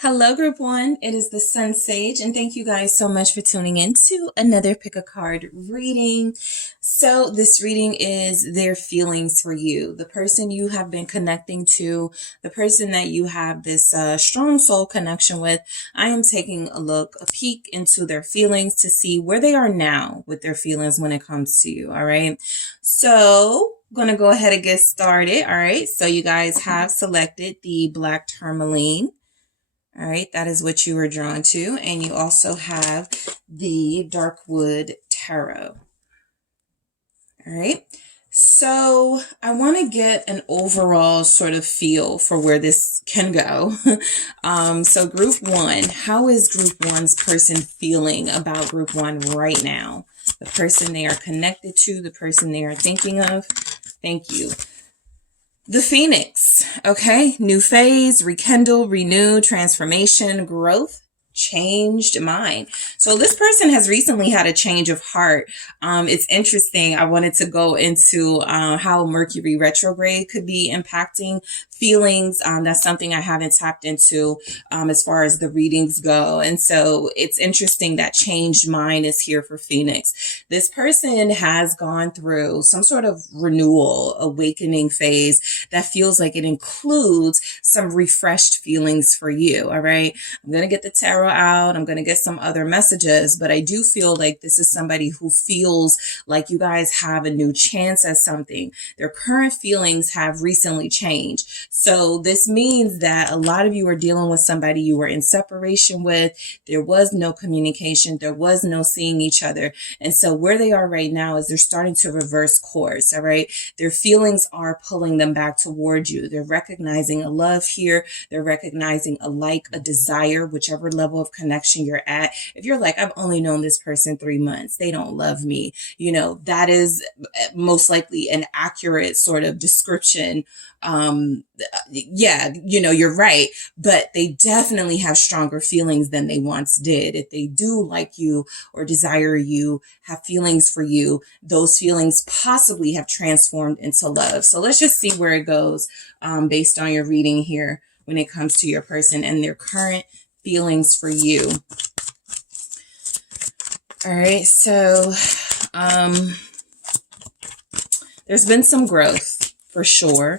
Hello, Group One. It is the SunSage, and thank you guys so much for tuning in to another Pick a Card reading. So, this reading is their feelings for you, the person you have been connecting to, the person that you have this strong soul connection with. I am taking a peek into their feelings to see where they are now with their feelings when it comes to you. All right. So, I'm going to go ahead and get started. All right. So, you guys have selected the black tourmaline. All right, that is what you were drawn to. And you also have the Darkwood Tarot. All right, so I want to get an overall sort of feel for where this can go. So Group One, how is Group One's person feeling about Group One right now? The person they are connected to, the person they are thinking of. Thank you. The Phoenix, okay? New phase, rekindle, renew, transformation, growth, changed mind. So this person has recently had a change of heart. It's interesting. I wanted to go into how Mercury retrograde could be impacting feelings. That's something I haven't tapped into as far as the readings go. And so it's interesting that changed mind is here for Phoenix. This person has gone through some sort of renewal, awakening phase that feels like it includes some refreshed feelings for you. All right. I'm going to get the tarot out. I'm going to get some other messages, but I do feel like this is somebody who feels like you guys have a new chance at something. Their current feelings have recently changed. So this means that a lot of you are dealing with somebody you were in separation with. There was no communication. There was no seeing each other. And so where they are right now is they're starting to reverse course. All right. Their feelings are pulling them back toward you. They're recognizing a love here. They're recognizing a desire, whichever level of connection you're at. If you're like, I've only known this person 3 months, they don't love me, that is most likely an accurate sort of description. You're right, but they definitely have stronger feelings than they once did. If they do like you or desire you, have feelings for you, those feelings possibly have transformed into love. So let's just see where it goes based on your reading here when it comes to your person and their current feelings for you. All right, so there's been some growth for sure.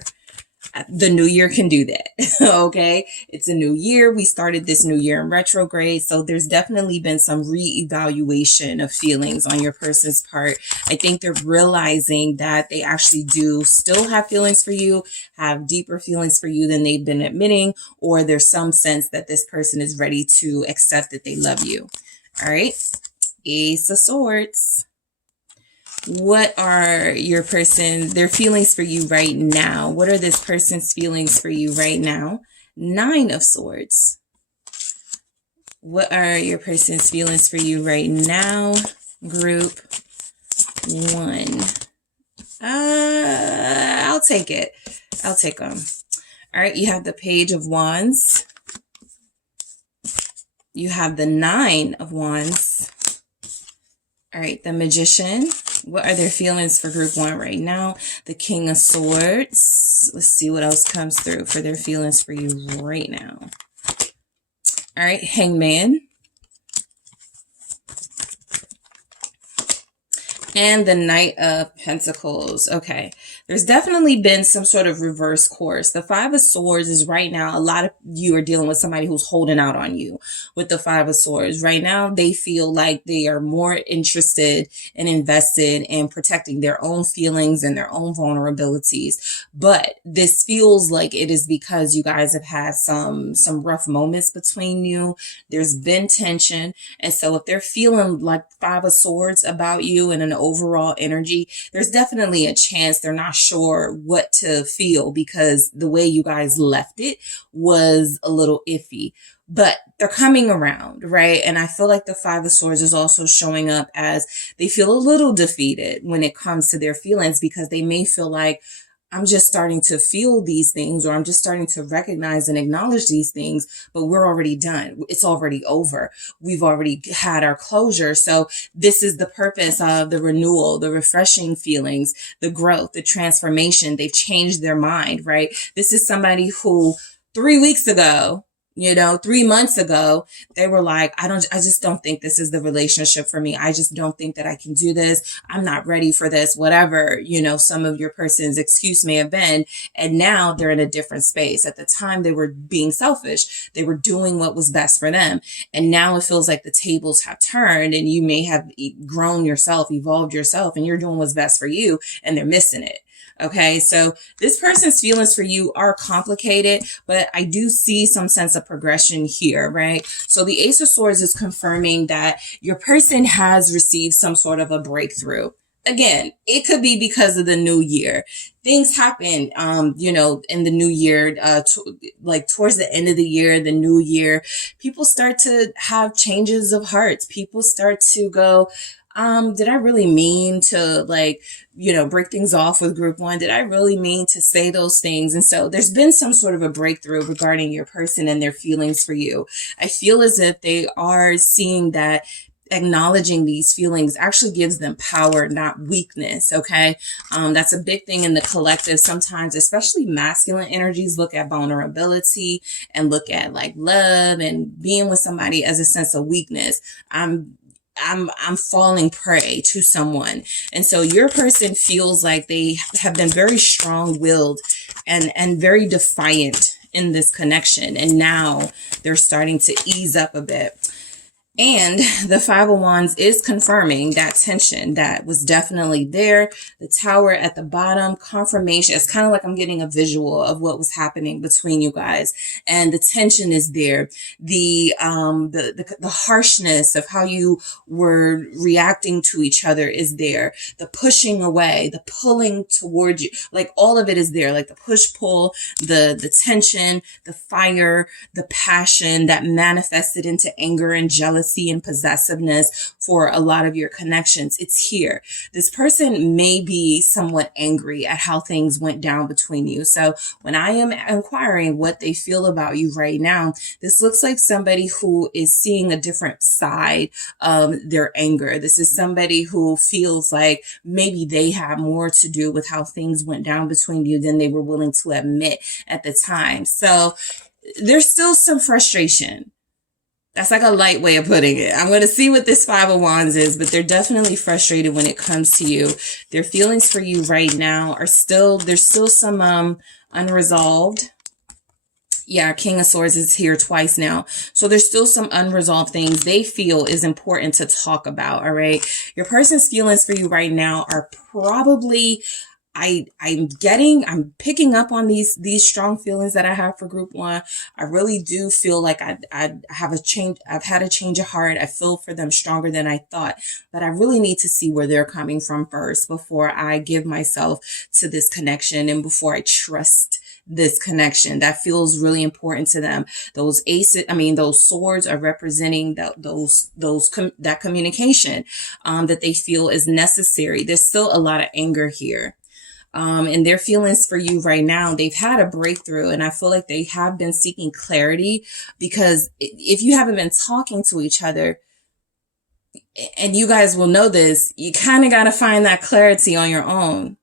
The new year can do that. Okay. It's a new year. We started this new year in retrograde. So there's definitely been some reevaluation of feelings on your person's part. I think they're realizing that they actually do still have feelings for you, have deeper feelings for you than they've been admitting, or there's some sense that this person is ready to accept that they love you. All right. Ace of Swords. What are their feelings for you right now? What are this person's feelings for you right now? 9 of Swords. What are your person's feelings for you right now? Group 1. I'll take it. I'll take them. All right. You have the Page of Wands. You have the 9 of Wands. All right. The Magician. What are their feelings for Group 1 right now? The King of Swords. Let's see what else comes through for their feelings for you right now. All right, Hangman. And the Knight of Pentacles. Okay. There's definitely been some sort of reverse course. The 5 of Swords is right now, a lot of you are dealing with somebody who's holding out on you with the 5 of Swords. Right now, they feel like they are more interested and invested in protecting their own feelings and their own vulnerabilities. But this feels like it is because you guys have had some rough moments between you. There's been tension. And so if they're feeling like 5 of Swords about you and an overall energy, there's definitely a chance they're not sure what to feel because the way you guys left it was a little iffy, but they're coming around, right? And I feel like the 5 of Swords is also showing up as they feel a little defeated when it comes to their feelings because they may feel like, I'm just starting to feel these things, or I'm just starting to recognize and acknowledge these things, but we're already done. It's already over. We've already had our closure. So this is the purpose of the renewal, the refreshing feelings, the growth, the transformation. They've changed their mind, right? This is somebody who 3 weeks ago, You know, 3 months ago, they were like, I just don't think this is the relationship for me. I just don't think that I can do this. I'm not ready for this, whatever, you know, some of your person's excuse may have been. And now they're in a different space. At the time, they were being selfish. They were doing what was best for them. And now it feels like the tables have turned and you may have grown yourself, evolved yourself, and you're doing what's best for you and they're missing it. Okay, so this person's feelings for you are complicated, but I do see some sense of progression here, right? So the Ace of Swords is confirming that your person has received some sort of a breakthrough. Again, it could be because of the new year. Things happen, you know, in the new year, like towards the end of the year, the new year, people start to have changes of hearts. People start to go, did I really mean to, like, you know, break things off with group one? Did I really mean to say those things? And so there's been some sort of a breakthrough regarding your person and their feelings for you. I feel as if they are seeing that acknowledging these feelings actually gives them power, not weakness. Okay. That's a big thing in the collective. Sometimes, especially masculine energies, look at vulnerability and look at like love and being with somebody as a sense of weakness. I'm falling prey to someone. And so your person feels like they have been very strong-willed and very defiant in this connection. And now they're starting to ease up a bit. And the Five of Wands is confirming that tension that was definitely there. The Tower at the bottom, confirmation. It's kind of like I'm getting a visual of what was happening between you guys. And the tension is there. The harshness of how you were reacting to each other is there. The pushing away, the pulling towards you, like all of it is there. Like the push pull, the tension, the fire, the passion that manifested into anger and jealousy and possessiveness for a lot of your connections. It's here. This person may be somewhat angry at how things went down between you. So when I am inquiring what they feel about you right now, this looks like somebody who is seeing a different side of their anger. This is somebody who feels like maybe they have more to do with how things went down between you than they were willing to admit at the time. So there's still some frustration. That's like a light way of putting it. I'm going to see what this Five of Wands is, but they're definitely frustrated when it comes to you. Their feelings for you right now are there's still some unresolved. Yeah, King of Swords is here twice now. So there's still some unresolved things they feel is important to talk about, all right? Your person's feelings for you right now are probably... I'm picking up on these strong feelings that I have for group one. I really do feel like I have a change. I've had a change of heart. I feel for them stronger than I thought, but I really need to see where they're coming from first before I give myself to this connection and before I trust this connection. That feels really important to them. Those swords are representing that communication, that they feel is necessary. There's still a lot of anger here. And their feelings for you right now, they've had a breakthrough, and I feel like they have been seeking clarity, because if you haven't been talking to each other, and you guys will know this, you kind of got to find that clarity on your own.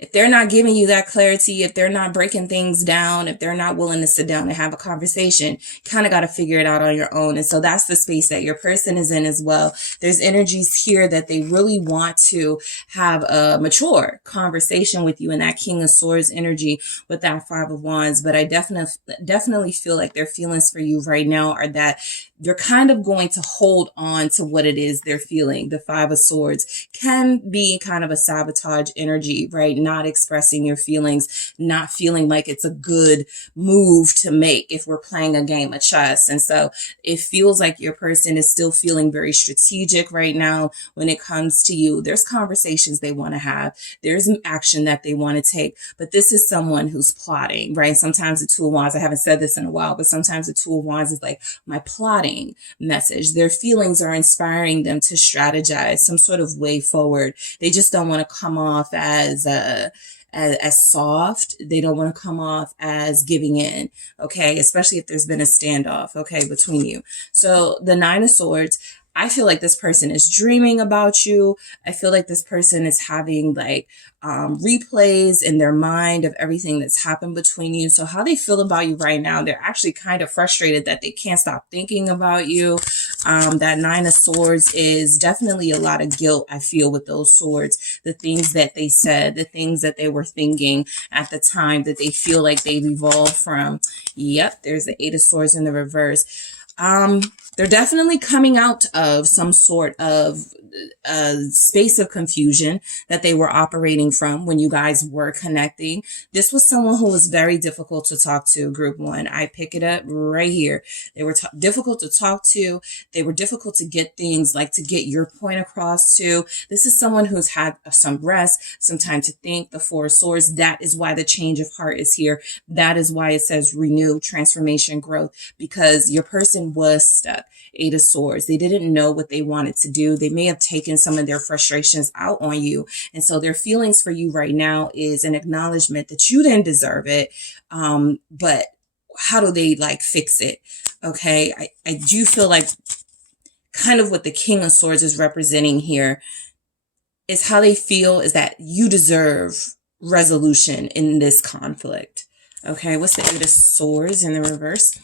If they're not giving you that clarity, if they're not breaking things down, if they're not willing to sit down and have a conversation, you kind of got to figure it out on your own. And so that's the space that your person is in as well. There's energies here that they really want to have a mature conversation with you in that King of Swords energy with that Five of Wands. But I definitely feel like their feelings for you right now are that you're kind of going to hold on to what it is they're feeling. The Five of Swords can be kind of a sabotage energy, right? Not expressing your feelings, not feeling like it's a good move to make if we're playing a game of chess. And so it feels like your person is still feeling very strategic right now when it comes to you. There's conversations they want to have. There's action that they want to take. But this is someone who's plotting, right? Sometimes the Two of Wands, I haven't said this in a while, but sometimes the Two of Wands is like my plotting message. Their feelings are inspiring them to strategize some sort of way forward. They just don't want to come off as soft. They don't want to come off as giving in. Okay. Especially if there's been a standoff, okay, between you. So the Nine of Swords, I feel like this person is dreaming about you. I feel like this person is having like replays in their mind of everything that's happened between you. So how they feel about you right now, they're actually kind of frustrated that they can't stop thinking about you. That Nine of Swords is definitely a lot of guilt, I feel, with those swords. The things that they said, the things that they were thinking at the time that they feel like they've evolved from. Yep, there's the Eight of Swords in the reverse. They're definitely coming out of some sort of space of confusion that they were operating from when you guys were connecting. This was someone who was very difficult to talk to, group one. I pick it up right here. They were difficult to talk to. They were difficult to get things, like to get your point across to. This is someone who's had some rest, some time to think. The Four of Swords, that is why the change of heart is here. That is why it says renew, transformation, growth, because your person was stuck. Eight of Swords. They didn't know what they wanted to do. They may have taken some of their frustrations out on you. And so their feelings for you right now is an acknowledgement that you didn't deserve it. But how do they like fix it? Okay. I do feel like kind of what the King of Swords is representing here is how they feel is that you deserve resolution in this conflict. Okay. What's the Eight of Swords in the reverse?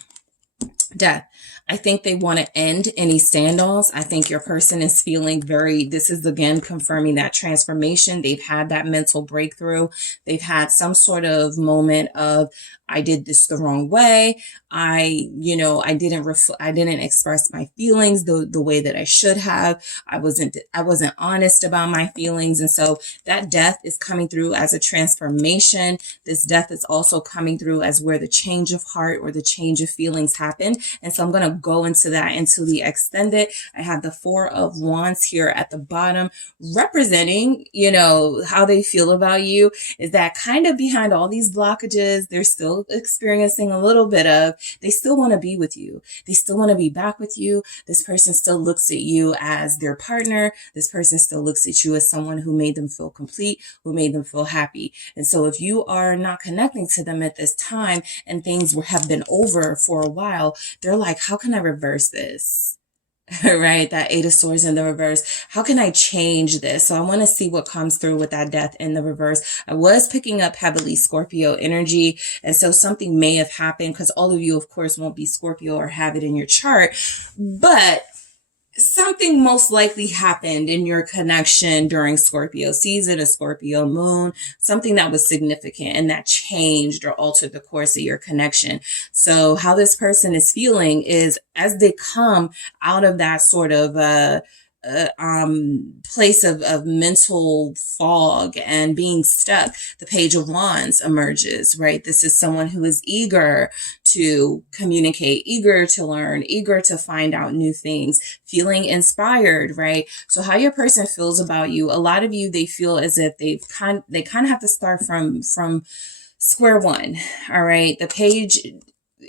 Death. I think they want to end any standoffs. I think your person is feeling this is again confirming that transformation. They've had that mental breakthrough. They've had some sort of moment of, I did this the wrong way. I didn't express my feelings the way that I should have. I wasn't honest about my feelings. And so that death is coming through as a transformation. This death is also coming through as where the change of heart or the change of feelings happened. And so I'm going to go into that into the extended. I have the Four of Wands here at the bottom representing, how they feel about you is that kind of behind all these blockages, they're still experiencing a little bit of, they still want to be with you. They still want to be back with you. This person still looks at you as their partner. This person still looks at you as someone who made them feel complete, who made them feel happy. And so if you are not connecting to them at this time and things have been over for a while, they're like, how can I reverse this? Right? That Eight of Swords in the reverse. How can I change this? So I want to see what comes through with that death in the reverse. I was picking up heavily Scorpio energy. And so something may have happened because all of you, of course, won't be Scorpio or have it in your chart. But something most likely happened in your connection during Scorpio season, a Scorpio moon, something that was significant and that changed or altered the course of your connection. So how this person is feeling is as they come out of that sort of place of mental fog and being stuck, the Page of Wands emerges, right? This is someone who is eager to communicate, eager to learn, eager to find out new things, feeling inspired, right? So how your person feels about you, a lot of you, they feel as if they kind of have to start from square one. All right. The page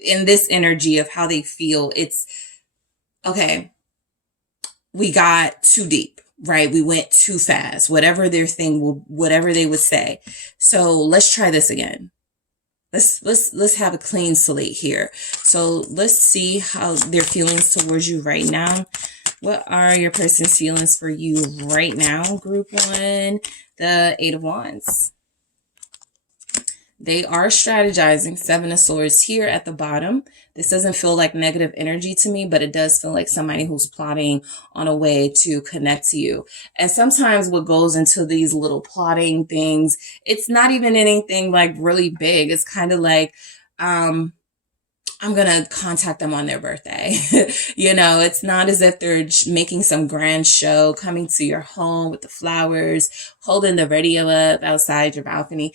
in this energy of how they feel, it's okay. We got too deep, right? We went too fast, whatever their thing whatever they would say. So let's try this again. Let's have a clean slate here. So let's see how their feelings towards you right now. What are your person's feelings for you right now? Group one, the Eight of Wands. They are strategizing. Seven of Swords here at the bottom. This doesn't feel like negative energy to me, but it does feel like somebody who's plotting on a way to connect to you. And sometimes what goes into these little plotting things, it's not even anything like really big. It's kind of like, I'm going to contact them on their birthday. It's not as if they're making some grand show, coming to your home with the flowers, holding the radio up outside your balcony,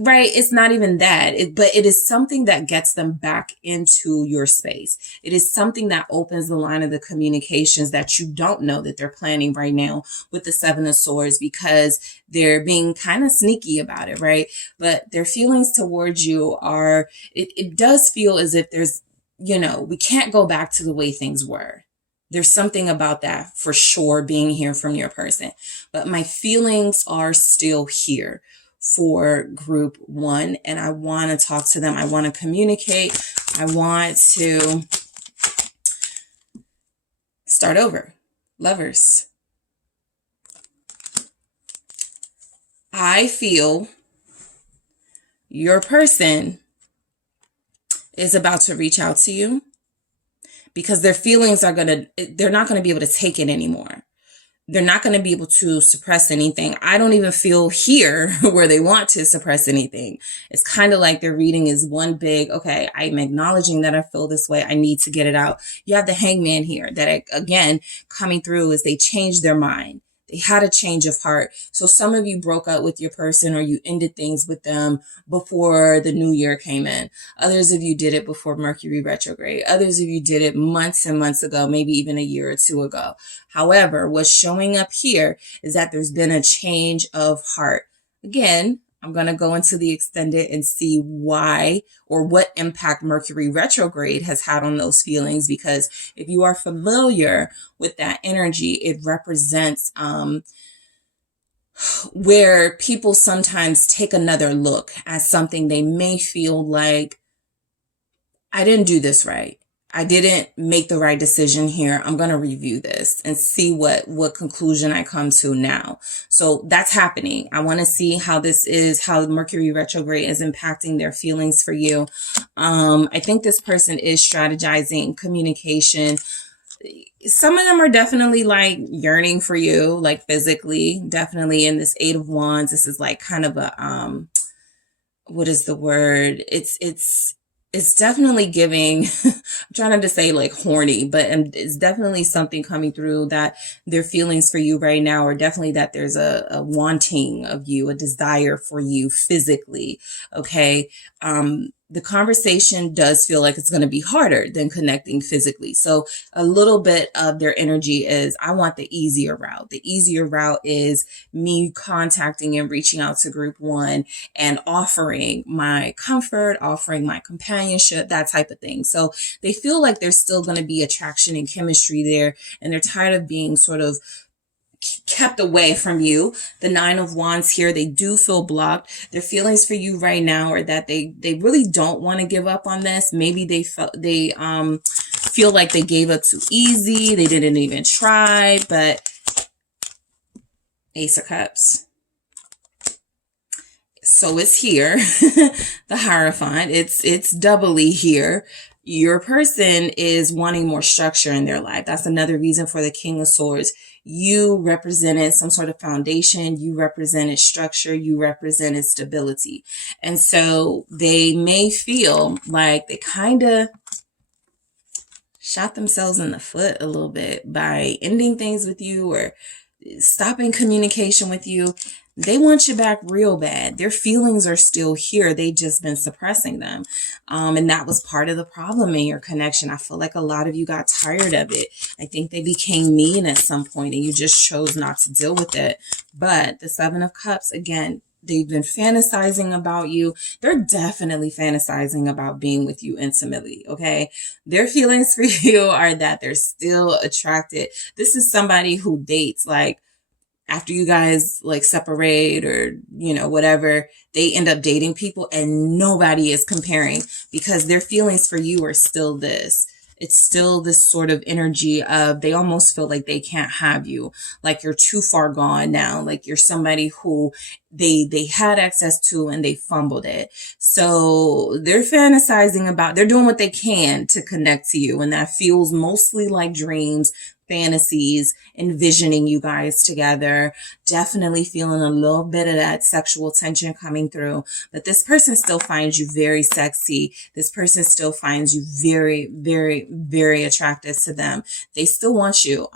right? It's not even that, but it is something that gets them back into your space. It is something that opens the line of the communications that you don't know that they're planning right now with the Seven of Swords because they're being kind of sneaky about it, right? But their feelings towards you are, it does feel as if there's, we can't go back to the way things were. There's something about that for sure being here from your person. But my feelings are still here for group one. And I want to talk to them. I want to communicate. I want to start over. Lovers. I feel your person is about to reach out to you because their feelings they're not going to be able to take it anymore. They're not going to be able to suppress anything. I don't even feel here where they want to suppress anything. It's kind of like their reading is one big, okay, I'm acknowledging that I feel this way. I need to get it out. You have the Hangman here that, again, coming through is they changed their mind. They had a change of heart. So some of you broke up with your person or you ended things with them before the new year came in. Others of you did it before Mercury retrograde. Others of you did it months and months ago, maybe even a year or two ago. However, what's showing up here is that there's been a change of heart. Again, I'm going to go into the extended and see why or what impact Mercury retrograde has had on those feelings. Because if you are familiar with that energy, it represents where people sometimes take another look at something. They may feel like, I didn't do this right. I didn't make the right decision here. I'm going to review this and see what conclusion I come to now. So that's happening. I want to see how Mercury retrograde is impacting their feelings for you. I think this person is strategizing communication. Some of them are definitely like yearning for you, like physically, definitely in this Eight of Wands. This is like kind of a, what is the word? It's definitely giving, I'm trying not to say like horny, but it's definitely something coming through that their feelings for you right now are definitely that there's a wanting of you, a desire for you physically. Okay. The conversation does feel like it's going to be harder than connecting physically. So a little bit of their energy is, I want the easier route. The easier route is me contacting and reaching out to group one and offering my comfort, offering my companionship, that type of thing. So they feel like there's still going to be attraction and chemistry there, and they're tired of being sort of kept away from you. The Nine of Wands here, they do feel blocked. Their feelings for you right now are that they really don't want to give up on this. Maybe they feel like they gave up too easy. They didn't even try. But Ace of Cups. So it's here. The Hierophant. It's doubly here. Your person is wanting more structure in their life. That's another reason for the King of Swords. You represented some sort of foundation. You represented structure. You represented stability. And so they may feel like they kind of shot themselves in the foot a little bit by ending things with you or stopping communication with you. They want you back real bad. Their feelings are still here. They just been suppressing them. And that was part of the problem in your connection. I feel like a lot of you got tired of it. I think they became mean at some point and you just chose not to deal with it. But the Seven of Cups, again, they've been fantasizing about you. They're definitely fantasizing about being with you intimately, okay? Their feelings for you are that they're still attracted. This is somebody who dates like, after you guys like separate or, whatever, they end up dating people and nobody is comparing because their feelings for you are still this. It's still this sort of energy of they almost feel like they can't have you, like you're too far gone now, like you're somebody who they had access to and they fumbled it. So they're fantasizing about, they're doing what they can to connect to you. And that feels mostly like dreams, fantasies, envisioning you guys together, definitely feeling a little bit of that sexual tension coming through. But this person still finds you very sexy. This person still finds you very, very, very attractive to them. They still want you.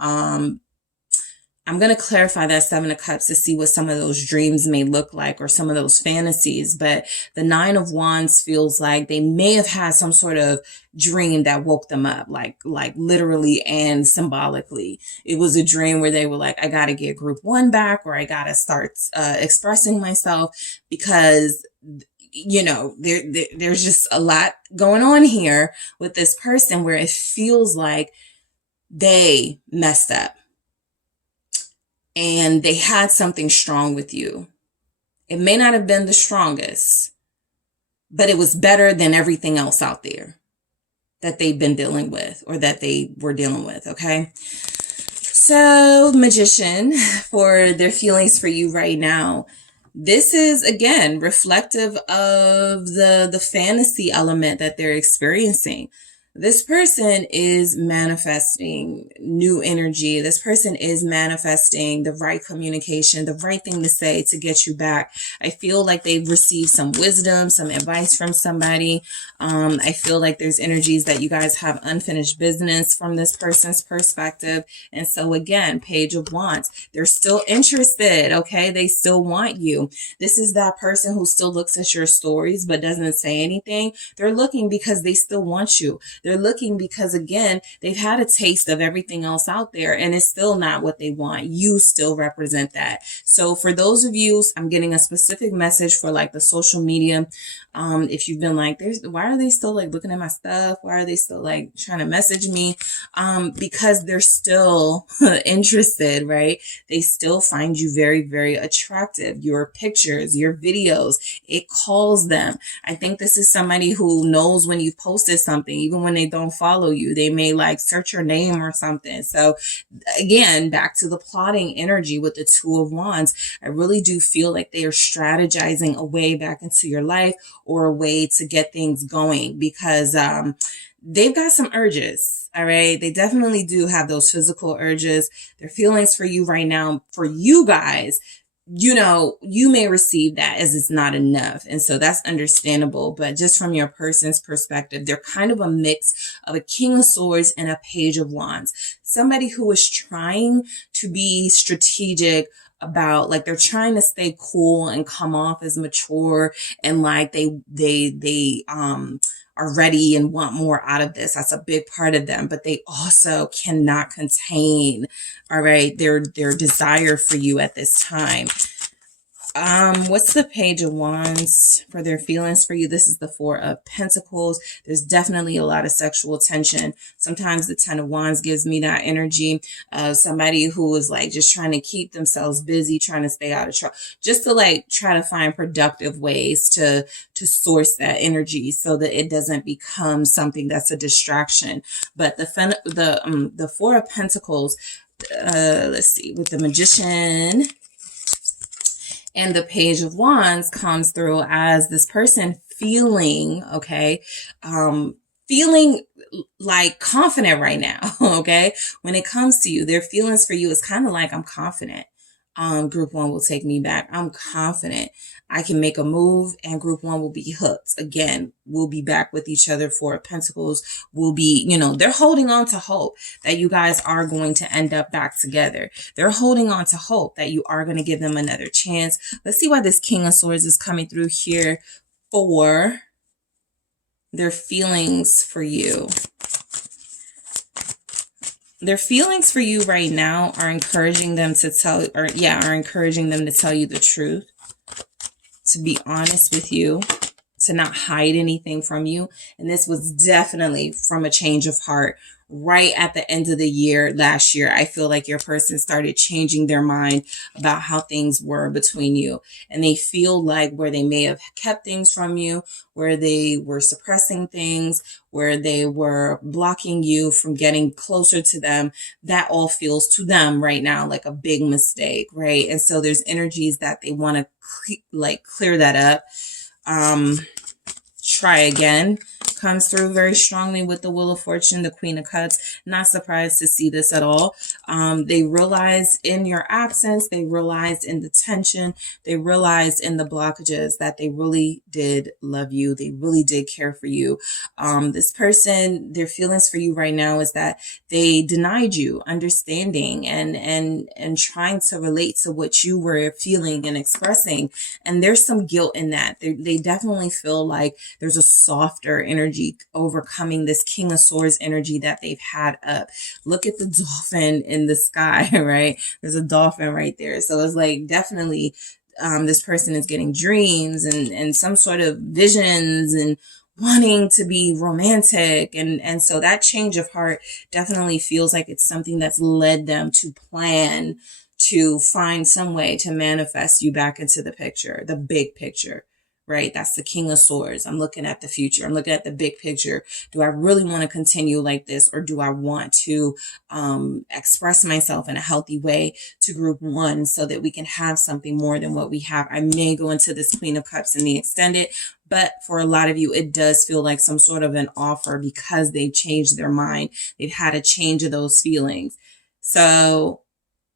I'm going to clarify that Seven of Cups to see what some of those dreams may look like or some of those fantasies. But the Nine of Wands feels like they may have had some sort of dream that woke them up, like literally and symbolically. It was a dream where they were like, I got to get group one back, or I got to start expressing myself because there's just a lot going on here with this person where it feels like they messed up. And they had something strong with you. It may not have been the strongest, but it was better than everything else out there that they've been dealing with or that they were dealing with, okay? So, Magician, for their feelings for you right now. This is, again, reflective of the fantasy element that they're experiencing. This person is manifesting new energy. This person is manifesting the right communication, the right thing to say to get you back. I feel like they've received some wisdom, some advice from somebody. I feel like there's energies that you guys have unfinished business from this person's perspective. And so again, Page of Wands, they're still interested, okay? They still want you. This is that person who still looks at your stories but doesn't say anything. They're looking because they still want you. They're looking because, again, they've had a taste of everything else out there and it's still not what they want. You still represent that. So for those of you, I'm getting a specific message for like the social media. If you've been like, why are they still like looking at my stuff? Why are they still like trying to message me? Because they're still interested, right? They still find you very, very attractive. Your pictures, your videos, it calls them. I think this is somebody who knows when you've posted something, even when they don't follow you, they may like search your name or something. So again, back to the plotting energy with the Two of Wands, I really do feel like they are strategizing a way back into your life or a way to get things going because they've got some urges. All right. They definitely do have those physical urges. Their feelings for you right now, for you guys, you know, you may receive that as it's not enough. And so that's understandable. But just from your person's perspective, they're kind of a mix of a King of Swords and a Page of Wands. Somebody who is trying to be strategic about, like, they're trying to stay cool and come off as mature and like they are ready and want more out of this. That's a big part of them, but they also cannot contain, all right, their desire for you at this time. What's the Page of Wands for their feelings for you? This is the Four of Pentacles. There's definitely a lot of sexual tension. Sometimes the Ten of Wands gives me that energy of somebody who is like just trying to keep themselves busy, trying to stay out of trouble, just to like try to find productive ways to source that energy so that it doesn't become something that's a distraction. But the Four of Pentacles, let's see, with the Magician and the Page of Wands comes through as this person feeling, okay, feeling like confident right now, okay? When it comes to you, their feelings for you is kind of like, I'm confident. Group one will take me back. I'm confident I can make a move and group one will be hooked. Again, we'll be back with each other. Four of Pentacles will be, you know, they're holding on to hope that you guys are going to end up back together. They're holding on to hope that you are going to give them another chance. Let's see why this King of Swords is coming through here for their feelings for you. Their feelings for you right now are encouraging them to tell, are encouraging them to tell you the truth, to be honest with you, to not hide anything from you. And this was definitely from a change of heart. Right at the end of the year, last year, I feel like your person started changing their mind about how things were between you. And they feel like where they may have kept things from you, where they were suppressing things, where they were blocking you from getting closer to them, that all feels to them right now like a big mistake, right? And so there's energies that they want to clear that up. Try again comes through very strongly with the Wheel of Fortune, the Queen of Cups. Not surprised to see this at all. They realized in your absence, they realized in the tension, they realized in the blockages that they really did love you. They really did care for you. This person, their feelings for you right now is that they denied you understanding and trying to relate to what you were feeling and expressing. And there's some guilt in that. They definitely feel like there's a softer energy overcoming this King of Swords energy that they've had up. Look at the dolphin in the sky, right? There's a dolphin right there. So it's like definitely this person is getting dreams and some sort of visions and wanting to be romantic. And so that change of heart definitely feels like it's something that's led them to plan to find some way to manifest you back into the picture, the big picture, right? That's the King of Swords. I'm looking at the future. I'm looking at the big picture. Do I really want to continue like this, or do I want to express myself in a healthy way to group one so that we can have something more than what we have? I may go into this Queen of Cups in the extended, but for a lot of you, it does feel like some sort of an offer because they've changed their mind. They've had a change of those feelings. So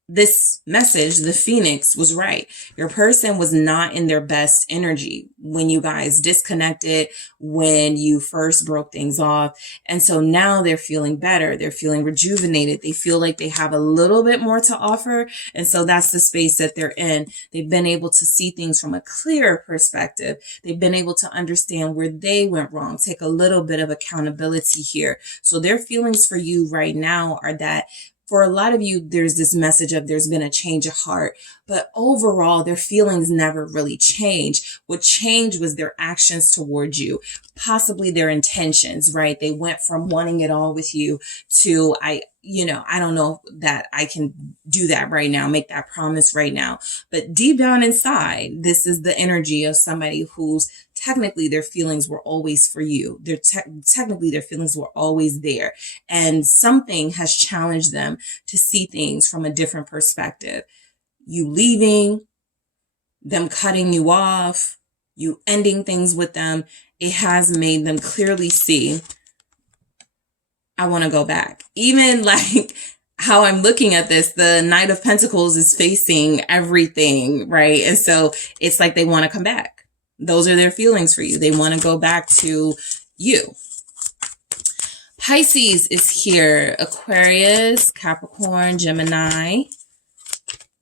this message, the Phoenix, was right. Your person was not in their best energy when you guys disconnected, when you first broke things off. And so now they're feeling better. They're feeling rejuvenated. They feel like they have a little bit more to offer. And so that's the space that they're in. They've been able to see things from a clearer perspective. They've been able to understand where they went wrong, take a little bit of accountability here. So their feelings for you right now are that for a lot of you, there's this message of there's been a change of heart, but overall, their feelings never really changed. What changed was their actions towards you, possibly their intentions, right? They went from wanting it all with you to, I don't know that I can do that right now, make that promise right now. But deep down inside, this is the energy of somebody who's technically their feelings were always for you. Technically their feelings were always there. And something has challenged them to see things from a different perspective. You leaving, them cutting you off, you ending things with them, it has made them clearly see, I want to go back. Even like how I'm looking at this, the Knight of Pentacles is facing everything, right? And so it's like they want to come back. Those are their feelings for you. They want to go back to you. Pisces is here. Aquarius, Capricorn, Gemini,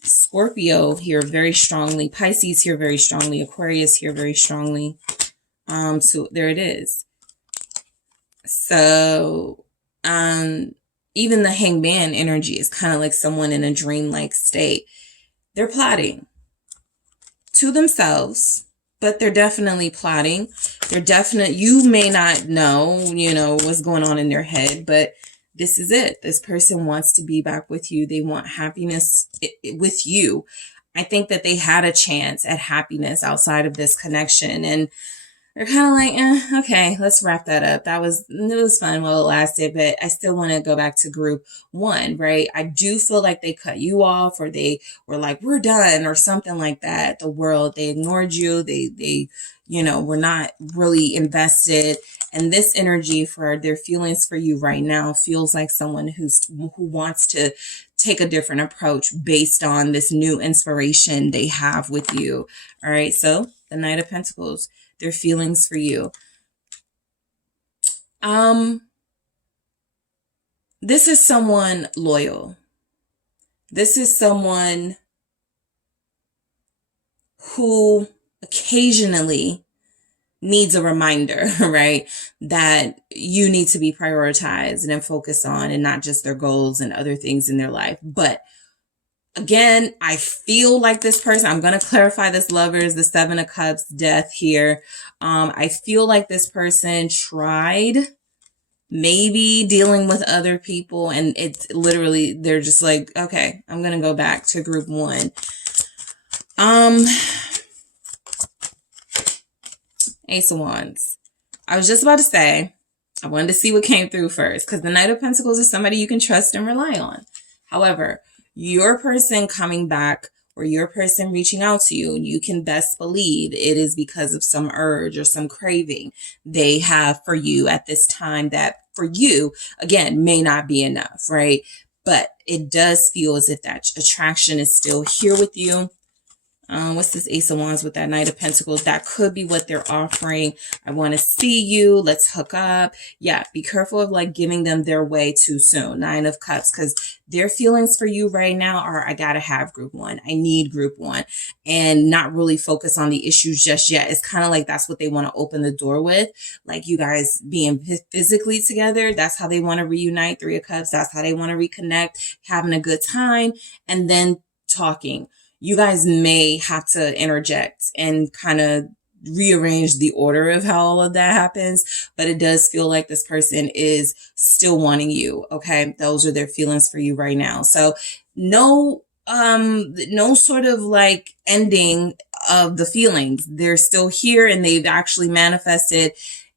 Scorpio here very strongly. Pisces here very strongly. Aquarius here very strongly. So there it is. So, even the Hangman energy is kind of like someone in a dreamlike state. They're plotting to themselves, but they're definitely plotting. You may not know, what's going on in their head, but this is it. This person wants to be back with you. They want happiness with you. I think that they had a chance at happiness outside of this connection, and they're kind of like, okay, let's wrap that up. It was fun while it lasted, but I still want to go back to group one, right? I do feel like they cut you off, or they were like, we're done, or something like that. They ignored you. They were not really invested. And this energy for their feelings for you right now feels like someone who wants to take a different approach based on this new inspiration they have with you. All right. So the Knight of Pentacles, their feelings for you. This is someone loyal. This is someone who occasionally needs a reminder, right? That you need to be prioritized and focused on, and not just their goals and other things in their life. But again, I feel like this person, I'm going to clarify this Lovers, the Seven of Cups, Death here. I feel like this person tried maybe dealing with other people, and it's literally, they're just like, okay, I'm going to go back to group one. Ace of Wands. I was just about to say, I wanted to see what came through first, because the Knight of Pentacles is somebody you can trust and rely on. However, your person coming back, or your person reaching out to you, you can best believe it is because of some urge or some craving they have for you at this time that for you, again, may not be enough, right? But it does feel as if that attraction is still here with you. What's this Ace of Wands with that Knight of Pentacles? That could be what they're offering. I want to see you. Let's hook up. Yeah, be careful of like giving them their way too soon. Nine of Cups, because their feelings for you right now are, I gotta have group one. I need group one, and not really focus on the issues just yet. It's kind of like that's what they want to open the door with. Like you guys being physically together. That's how they want to reunite. Three of Cups. That's how they want to reconnect, having a good time, and then talking. You guys may have to interject and kind of rearrange the order of how all of that happens, but it does feel like this person is still wanting you. Okay. Those are their feelings for you right now. So no sort of like ending of the feelings. They're still here and they've actually manifested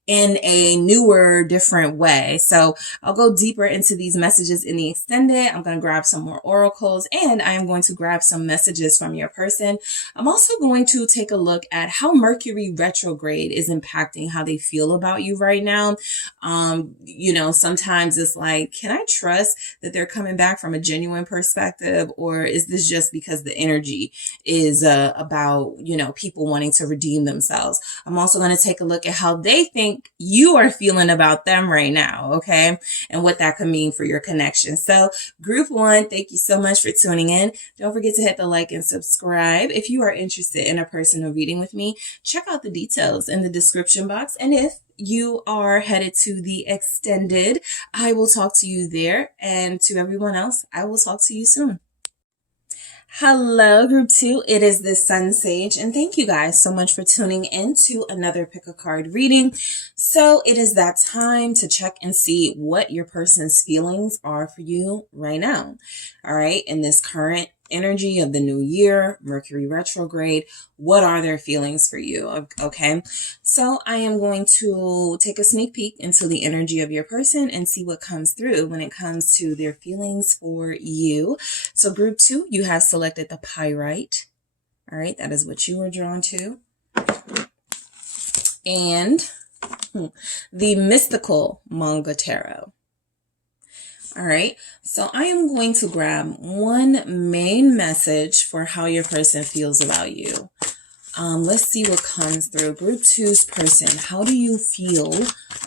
in a newer, different way. So I'll go deeper into these messages in the extended. I'm going to grab some more oracles, and I am going to grab some messages from your person. I'm also going to take a look at how Mercury retrograde is impacting how they feel about you right now. Sometimes it's like, can I trust that they're coming back from a genuine perspective, or is this just because the energy is about, people wanting to redeem themselves? I'm also going to take a look at how they think you are feeling about them right now, okay? And what that could mean for your connection. So group one, thank you so much for tuning in. Don't forget to hit the like and subscribe. If you are interested in a personal reading with me, check out the details in the description box. And if you are headed to the extended, I will talk to you there. And to everyone else, I will talk to you soon. Hello, group two. It is the SunSage, and thank you guys so much for tuning in to another pick a card reading. So it is that time to check and see what your person's feelings are for you right now. All right. In this current energy of the new year, Mercury retrograde, what are their feelings for you? Okay. So I am going to take a sneak peek into the energy of your person and see what comes through when it comes to their feelings for you. So group two, you have selected the Pyrite. All right. That is what you were drawn to. And the Mystical Manga Tarot. All right, so I am going to grab one main message for how your person feels about you. Let's see what comes through. Group two's person, how do you feel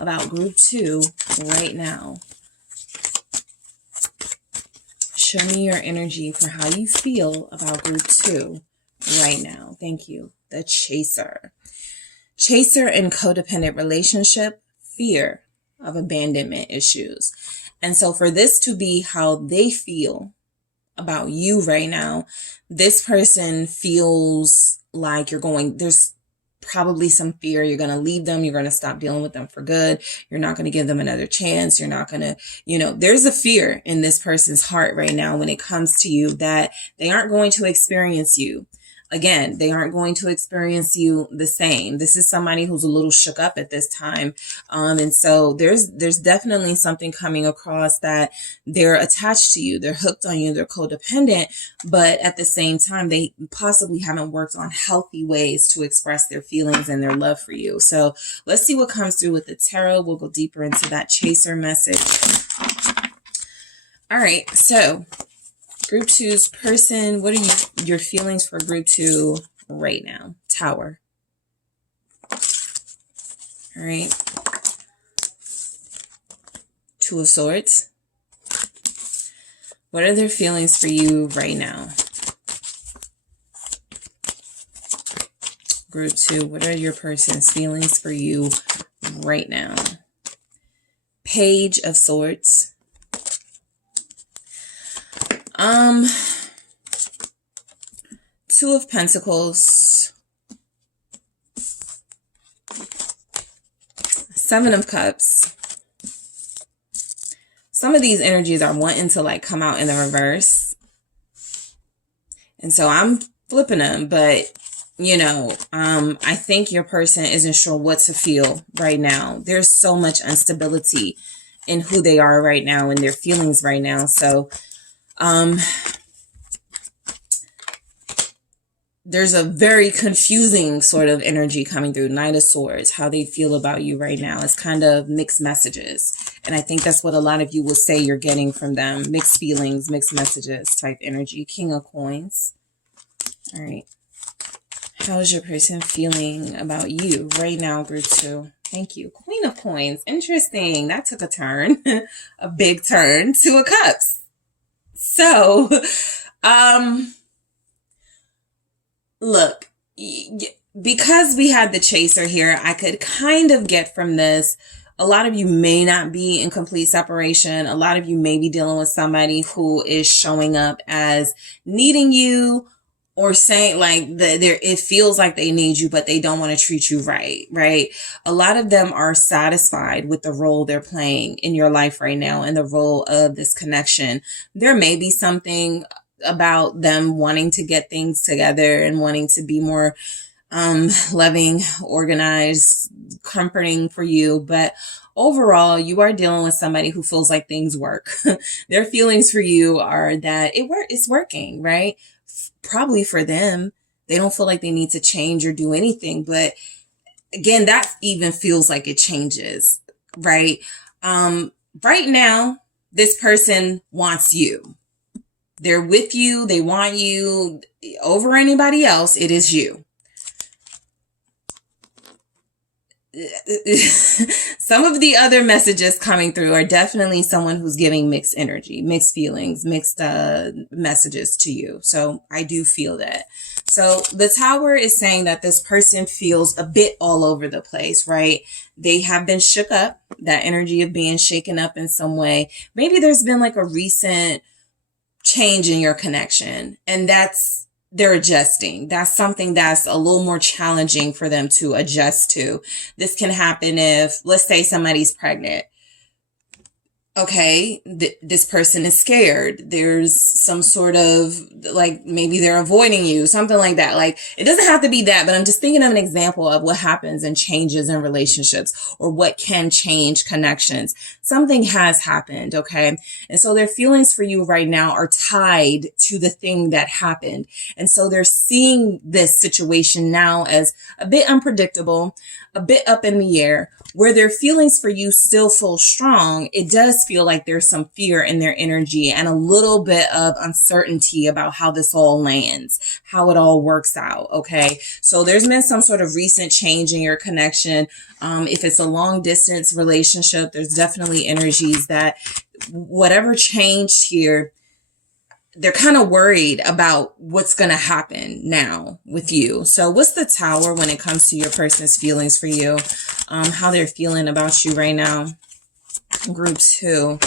about group two right now? Show me your energy for how you feel about group two right now. Thank you. The Chaser. Chaser in codependent relationship, fear of abandonment issues. And so for this to be how they feel about you right now, this person feels like there's probably some fear. You're going to leave them. You're going to stop dealing with them for good. You're not going to give them another chance. You're not going to, there's a fear in this person's heart right now when it comes to you that they aren't going to experience you. Again, they aren't going to experience you the same. This is somebody who's a little shook up at this time. And so there's definitely something coming across that they're attached to you. They're hooked on you. They're codependent, but at the same time, they possibly haven't worked on healthy ways to express their feelings and their love for you. So let's see what comes through with the tarot. We'll go deeper into that Chaser message. All right. So group two's person, what are your feelings for group two right now? Tower. All right. Two of Swords. What are their feelings for you right now? Group two, what are your person's feelings for you right now? Page of Swords. Two of Pentacles, Seven of Cups. Some of these energies are wanting to come out in the reverse. And so I'm flipping them, but I think your person isn't sure what to feel right now. There's so much instability in who they are right now and their feelings right now. So, there's a very confusing sort of energy coming through. Knight of Swords, how they feel about you right now. It's kind of mixed messages. And I think that's what a lot of you will say you're getting from them. Mixed feelings, mixed messages type energy. King of Coins. All right. How's your person feeling about you right now, group two? Thank you. Queen of Coins. Interesting. That took a turn. A big turn. Two of Cups. So, look, because we had the Chaser here, I could kind of get from this, a lot of you may not be in complete separation. A lot of you may be dealing with somebody who is showing up as needing you, or saying it feels like they need you, but they don't want to treat you right? A lot of them are satisfied with the role they're playing in your life right now and the role of this connection. There may be something about them wanting to get things together and wanting to be more loving, organized, comforting for you. But overall, you are dealing with somebody who feels like things work. Their feelings for you are that it's working, right? Probably for them. They don't feel like they need to change or do anything. But again, that even feels like it changes, right? Right now, this person wants you. They're with you. They want you over anybody else. It is you. Some of the other messages coming through are definitely someone who's giving mixed energy, mixed feelings, mixed messages to you. So I do feel that. So the Tower is saying that this person feels a bit all over the place, right? They have been shook up, that energy of being shaken up in some way. Maybe there's been like a recent change in your connection, and they're adjusting. That's something that's a little more challenging for them to adjust to. This can happen if, let's say, somebody's pregnant. Okay, this person is scared. There's some sort of, like, maybe they're avoiding you, something like that. Like, it doesn't have to be that, but I'm just thinking of an example of what happens and changes in relationships, or what can change connections. Something has happened, okay? And so their feelings for you right now are tied to the thing that happened. And so they're seeing this situation now as a bit unpredictable, a bit up in the air. Where their feelings for you still feel strong, it does feel like there's some fear in their energy and a little bit of uncertainty about how this all lands, how it all works out, okay? So there's been some sort of recent change in your connection. If it's a long distance relationship, there's definitely energies that whatever changed here, they're kind of worried about what's going to happen now with you. So what's the Tower when it comes to your person's feelings for you? How they're feeling about you right now. Group 2.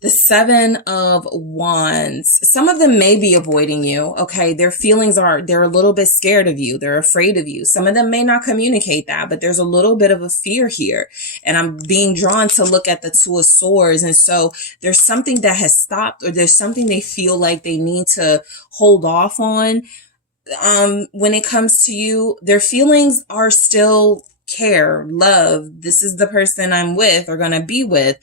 The 7 of Wands. Some of them may be avoiding you. Okay. Their feelings they're a little bit scared of you. They're afraid of you. Some of them may not communicate that, but there's a little bit of a fear here. And I'm being drawn to look at the 2 of Swords. And so there's something that has stopped, or there's something they feel like they need to hold off on. When it comes to you, their feelings are still care, love. This is the person I'm with or going to be with.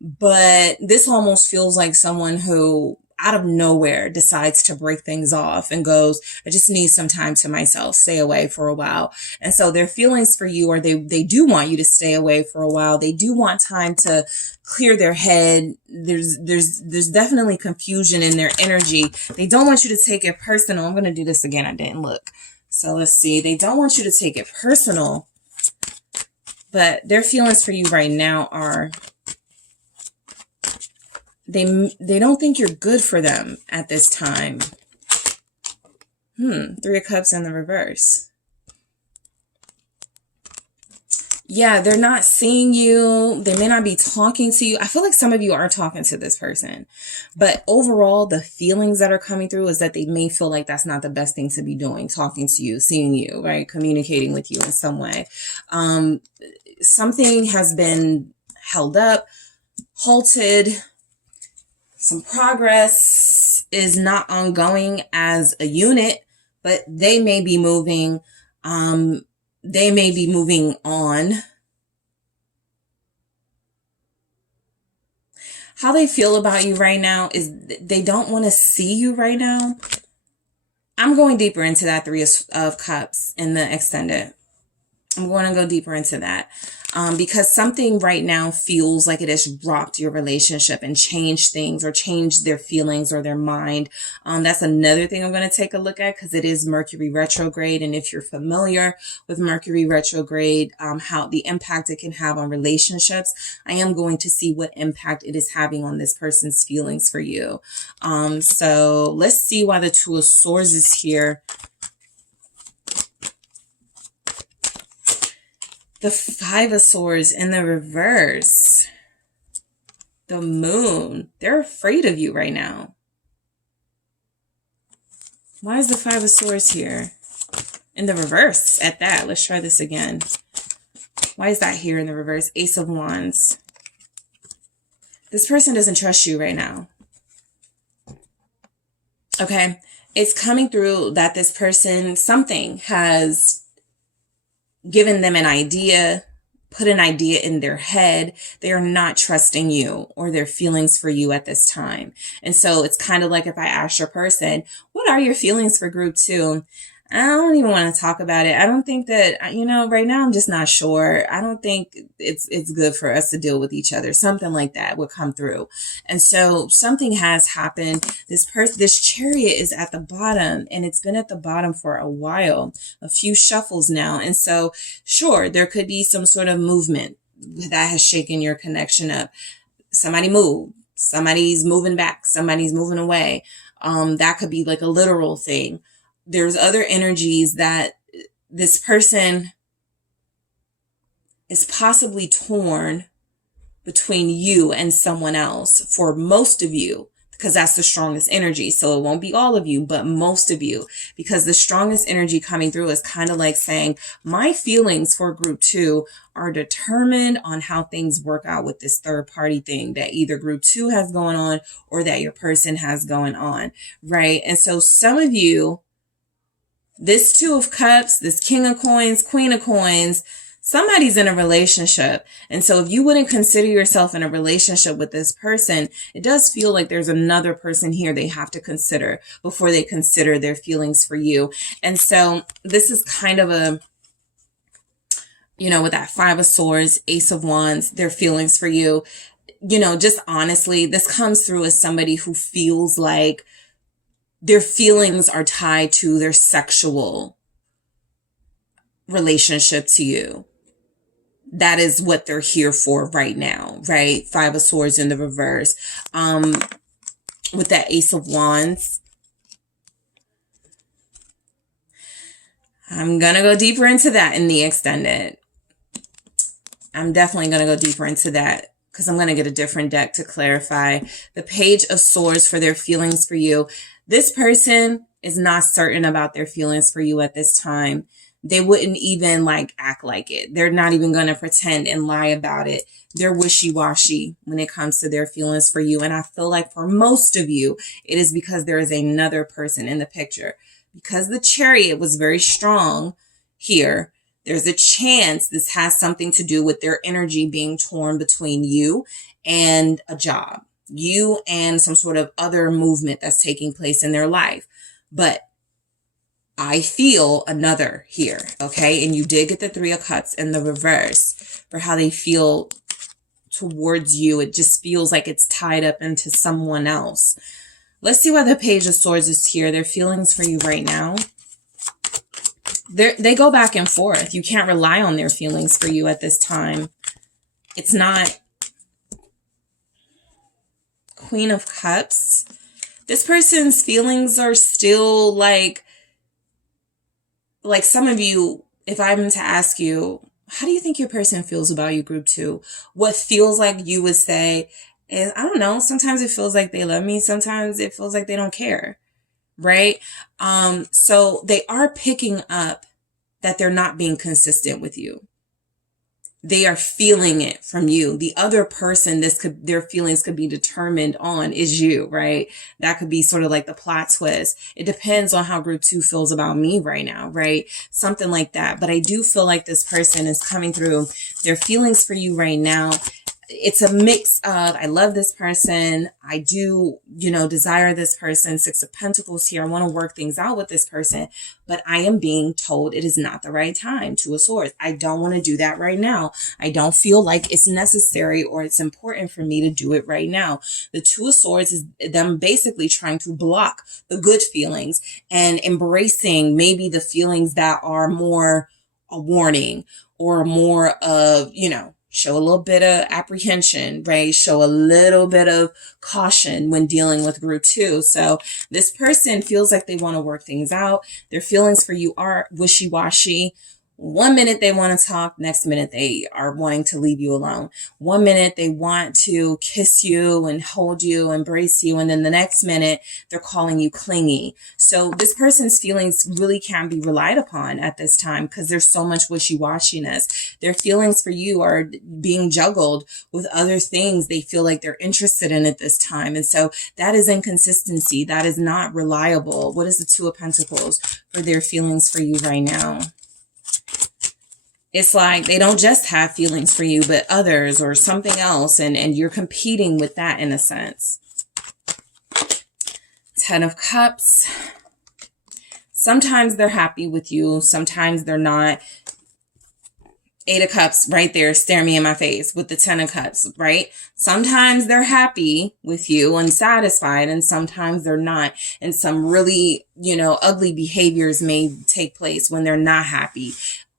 But this almost feels like someone who out of nowhere decides to break things off and goes, I just need some time to myself, stay away for a while. And so their feelings for you are they do want you to stay away for a while. They do want time to clear their head. There's definitely confusion in their energy. They don't want you to take it personal. I'm going to do this again. I didn't look. So let's see. They don't want you to take it personal, but their feelings for you right now are they don't think you're good for them at this time. 3 of Cups in the reverse. Yeah, they're not seeing you. They may not be talking to you. I feel like some of you are talking to this person. But overall, the feelings that are coming through is that they may feel like that's not the best thing to be doing, talking to you, seeing you, right? Communicating with you in some way. Something has been held up, halted. Some progress is not ongoing as a unit, but they may be moving. They may be moving on. How they feel about you right now is they don't want to see you right now. I'm going deeper into that 3 of Cups in the extended. I'm going to go deeper into that. Because something right now feels like it has rocked your relationship and changed things, or changed their feelings or their mind. That's another thing I'm going to take a look at, because it is Mercury retrograde. And if you're familiar with Mercury retrograde, how the impact it can have on relationships, I am going to see what impact it is having on this person's feelings for you. So let's see why the 2 of Swords is here. The 5 of Swords in the reverse. The Moon. They're afraid of you right now. Why is the 5 of Swords here? In the reverse at that. Let's try this again. Why is that here in the reverse? Ace of Wands. This person doesn't trust you right now. Okay. It's coming through that this person, something has given them an idea, put an idea in their head. They are not trusting you or their feelings for you at this time. And so it's kind of like if I asked your person, what are your feelings for group 2? I don't even want to talk about it. I don't think that, right now I'm just not sure. I don't think it's good for us to deal with each other. Something like that would come through. And so something has happened. This chariot is at the bottom, and it's been at the bottom for a while, a few shuffles now. And so sure, there could be some sort of movement that has shaken your connection up. Somebody moved. Somebody's moving back. Somebody's moving away. That could be like a literal thing. There's other energies that this person is possibly torn between you and someone else, for most of you, because that's the strongest energy. So it won't be all of you, but most of you, because the strongest energy coming through is kind of like saying, my feelings for group 2 are determined on how things work out with this third party thing that either group 2 has going on or that your person has going on, right? And so some of you, this 2 of Cups, this King of Coins, Queen of Coins, somebody's in a relationship. And so if you wouldn't consider yourself in a relationship with this person, it does feel like there's another person here they have to consider before they consider their feelings for you. And so this is kind of a, with that 5 of Swords, Ace of Wands, their feelings for you, just honestly, this comes through as somebody who feels like their feelings are tied to their sexual relationship to you. That is what they're here for right now, right? 5 of Swords in the reverse. With that Ace of Wands. I'm going to go deeper into that in the extended. I'm definitely going to go deeper into that because I'm going to get a different deck to clarify. The Page of Swords for their feelings for you. This person is not certain about their feelings for you at this time. They wouldn't even act like it. They're not even going to pretend and lie about it. They're wishy-washy when it comes to their feelings for you. And I feel like for most of you, it is because there is another person in the picture. Because the Chariot was very strong here, there's a chance this has something to do with their energy being torn between you and a job. You and some sort of other movement that's taking place in their life. But I feel another here, okay? And you did get the 3 of Cups in the reverse for how they feel towards you. It just feels like it's tied up into someone else. Let's see why the Page of Swords is here. Their feelings for you right now. They go back and forth. You can't rely on their feelings for you at this time. It's not Queen of Cups. This person's feelings are still like some of you, if I'm to ask you, how do you think your person feels about you, group 2? What feels like you would say is, I don't know, sometimes it feels like they love me. Sometimes it feels like they don't care, right? So they are picking up that they're not being consistent with you. They are feeling it from you. The other person their feelings could be determined on is you, right? That could be sort of like the plot twist. It depends on how group 2 feels about me right now, right? Something like that. But I do feel like this person is coming through their feelings for you right now. It's a mix of, I love this person. I do, desire this person. 6 of Pentacles here. I want to work things out with this person, but I am being told it is not the right time. 2 of Swords. I don't want to do that right now. I don't feel like it's necessary or it's important for me to do it right now. The 2 of Swords is them basically trying to block the good feelings and embracing maybe the feelings that are more a warning or more of, show a little bit of apprehension, right? Show a little bit of caution when dealing with group 2. So this person feels like they want to work things out. Their feelings for you are wishy-washy. 1 minute they want to talk, next minute they are wanting to leave you alone. 1 minute they want to kiss you and hold you, embrace you, and then the next minute they're calling you clingy. So this person's feelings really can't be relied upon at this time because there's so much wishy-washiness. Their feelings for you are being juggled with other things they feel like they're interested in at this time. And so that is inconsistency. That is not reliable. What is the Two of Pentacles for their feelings for you right now? It's like they don't just have feelings for you, but others or something else. And you're competing with that in a sense. 10 of Cups. Sometimes they're happy with you. Sometimes they're not. 8 of Cups right there staring me in my face with the 10 of Cups, right? Sometimes they're happy with you and satisfied, and sometimes they're not. And some really, ugly behaviors may take place when they're not happy,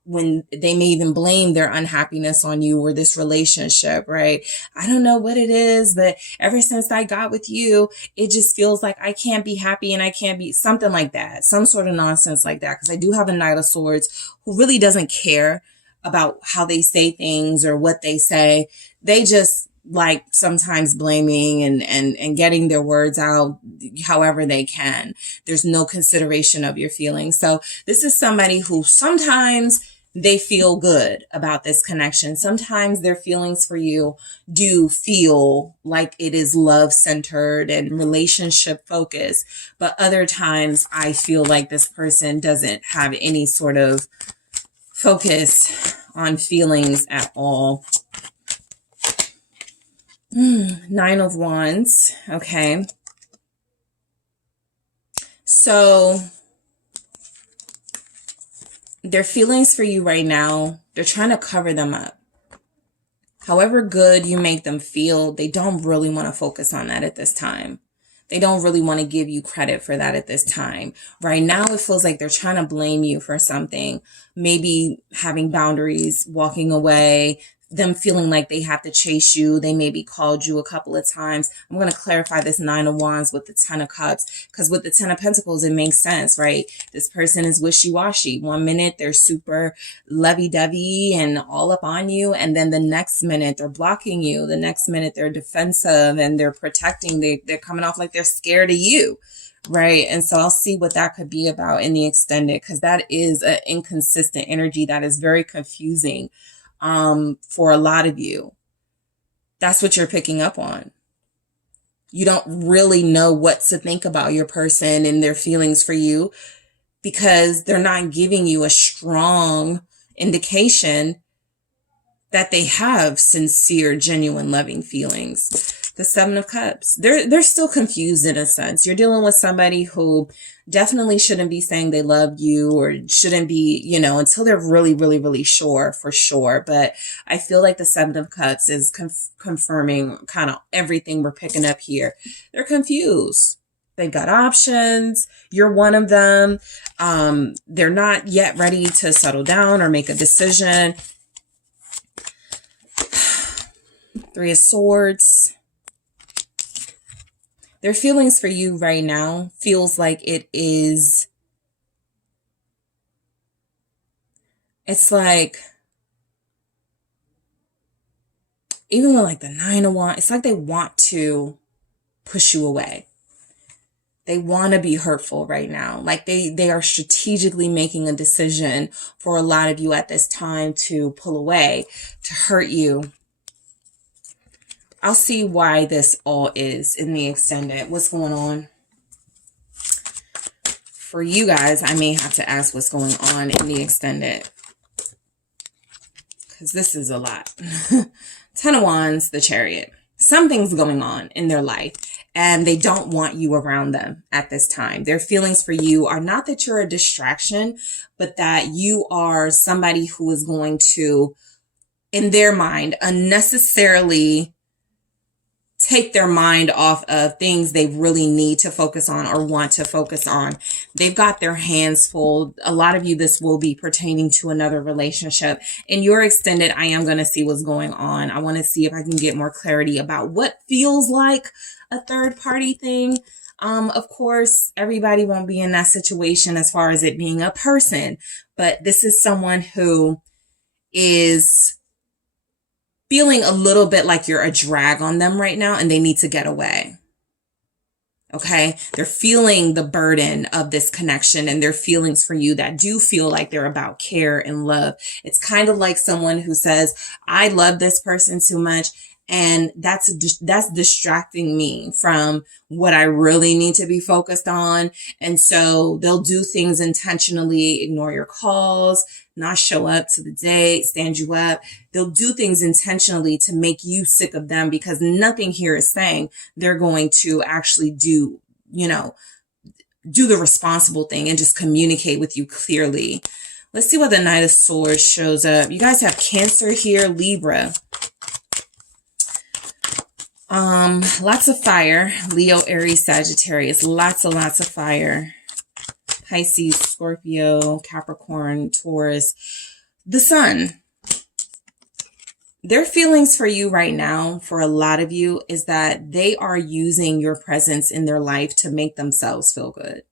when they may even blame their unhappiness on you or this relationship, right? I don't know what it is, but ever since I got with you, it just feels like I can't be happy and I can't be something like that. Some sort of nonsense like that. Because I do have a Knight of Swords who really doesn't care about how they say things or what they say. They just like sometimes blaming and getting their words out however they can. There's no consideration of your feelings. So this is somebody who sometimes they feel good about this connection. Sometimes their feelings for you do feel like it is love-centered and relationship-focused. But other times I feel like this person doesn't have any sort of focus on feelings at all. 9 of Wands. Okay. So their feelings for you right now, they're trying to cover them up. However good you make them feel, they don't really want to focus on that at this time. They don't really want to give you credit for that at this time. Right now, it feels like they're trying to blame you for something. Maybe having boundaries, walking away, them feeling like they have to chase you. They maybe called you a couple of times. I'm going to clarify this 9 of Wands with the 10 of Cups, because with the 10 of Pentacles, it makes sense, right? This person is wishy-washy. 1 minute, they're super lovey-dovey and all up on you. And then the next minute, they're blocking you. The next minute, they're defensive and they're protecting. They're coming off like they're scared of you. Right. And so I'll see what that could be about in the extended, because that is an inconsistent energy that is very confusing. For a lot of you, that's what you're picking up on. You don't really know what to think about your person and their feelings for you because they're not giving you a strong indication that they have sincere, genuine, loving feelings. The 7 of Cups, they're still confused in a sense. You're dealing with somebody who definitely shouldn't be saying they love you or shouldn't be, until they're really, really, really sure, for sure. But I feel like the 7 of Cups is confirming kind of everything we're picking up here. They're confused. They've got options. You're one of them. They're not yet ready to settle down or make a decision. 3 of Swords. Their feelings for you right now feels like it's like, even with like the 9 of Wands, it's like they want to push you away. They want to be hurtful right now. Like they are strategically making a decision for a lot of you at this time to pull away, to hurt you. I'll see why this all is in the extended. What's going on? For you guys, I may have to ask what's going on in the extended, because this is a lot. 10 of Wands, the Chariot. Something's going on in their life and they don't want you around them at this time. Their feelings for you are not that you're a distraction, but that you are somebody who is going to, in their mind, unnecessarily take their mind off of things they really need to focus on or want to focus on. They've got their hands full. A lot of you, this will be pertaining to another relationship. In your extended, I am going to see what's going on. I want to see if I can get more clarity about what feels like a third party thing. Of course, everybody won't be in that situation as far as it being a person, but this is someone who is feeling a little bit like you're a drag on them right now and they need to get away. Okay, they're feeling the burden of this connection and their feelings for you that do feel like they're about care and love. It's kind of like someone who says, I love this person too much, and that's distracting me from what I really need to be focused on. And so they'll do things intentionally, ignore your calls, not show up to the date, stand you up. They'll do things intentionally to make you sick of them, because nothing here is saying they're going to actually do the responsible thing and just communicate with you clearly. Let's see what the Knight of Swords shows up. You guys have Cancer here, Libra. Lots of fire. Leo, Aries, Sagittarius. Lots of fire. Pisces, Scorpio, Capricorn, Taurus. The Sun. Their feelings for you right now, for a lot of you, is that they are using your presence in their life to make themselves feel good.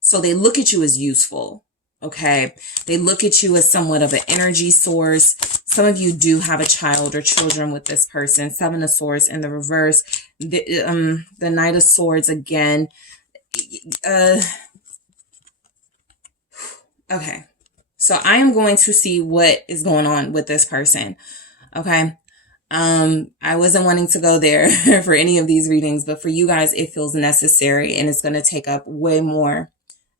So they look at you as useful. Okay. They look at you as somewhat of an energy source. Some of you do have a child or children with this person. Seven of Swords in the reverse. The Knight of Swords again. Okay. So I am going to see what is going on with this person. Okay. I wasn't wanting to go there for any of these readings, but for you guys, it feels necessary, and it's going to take up way more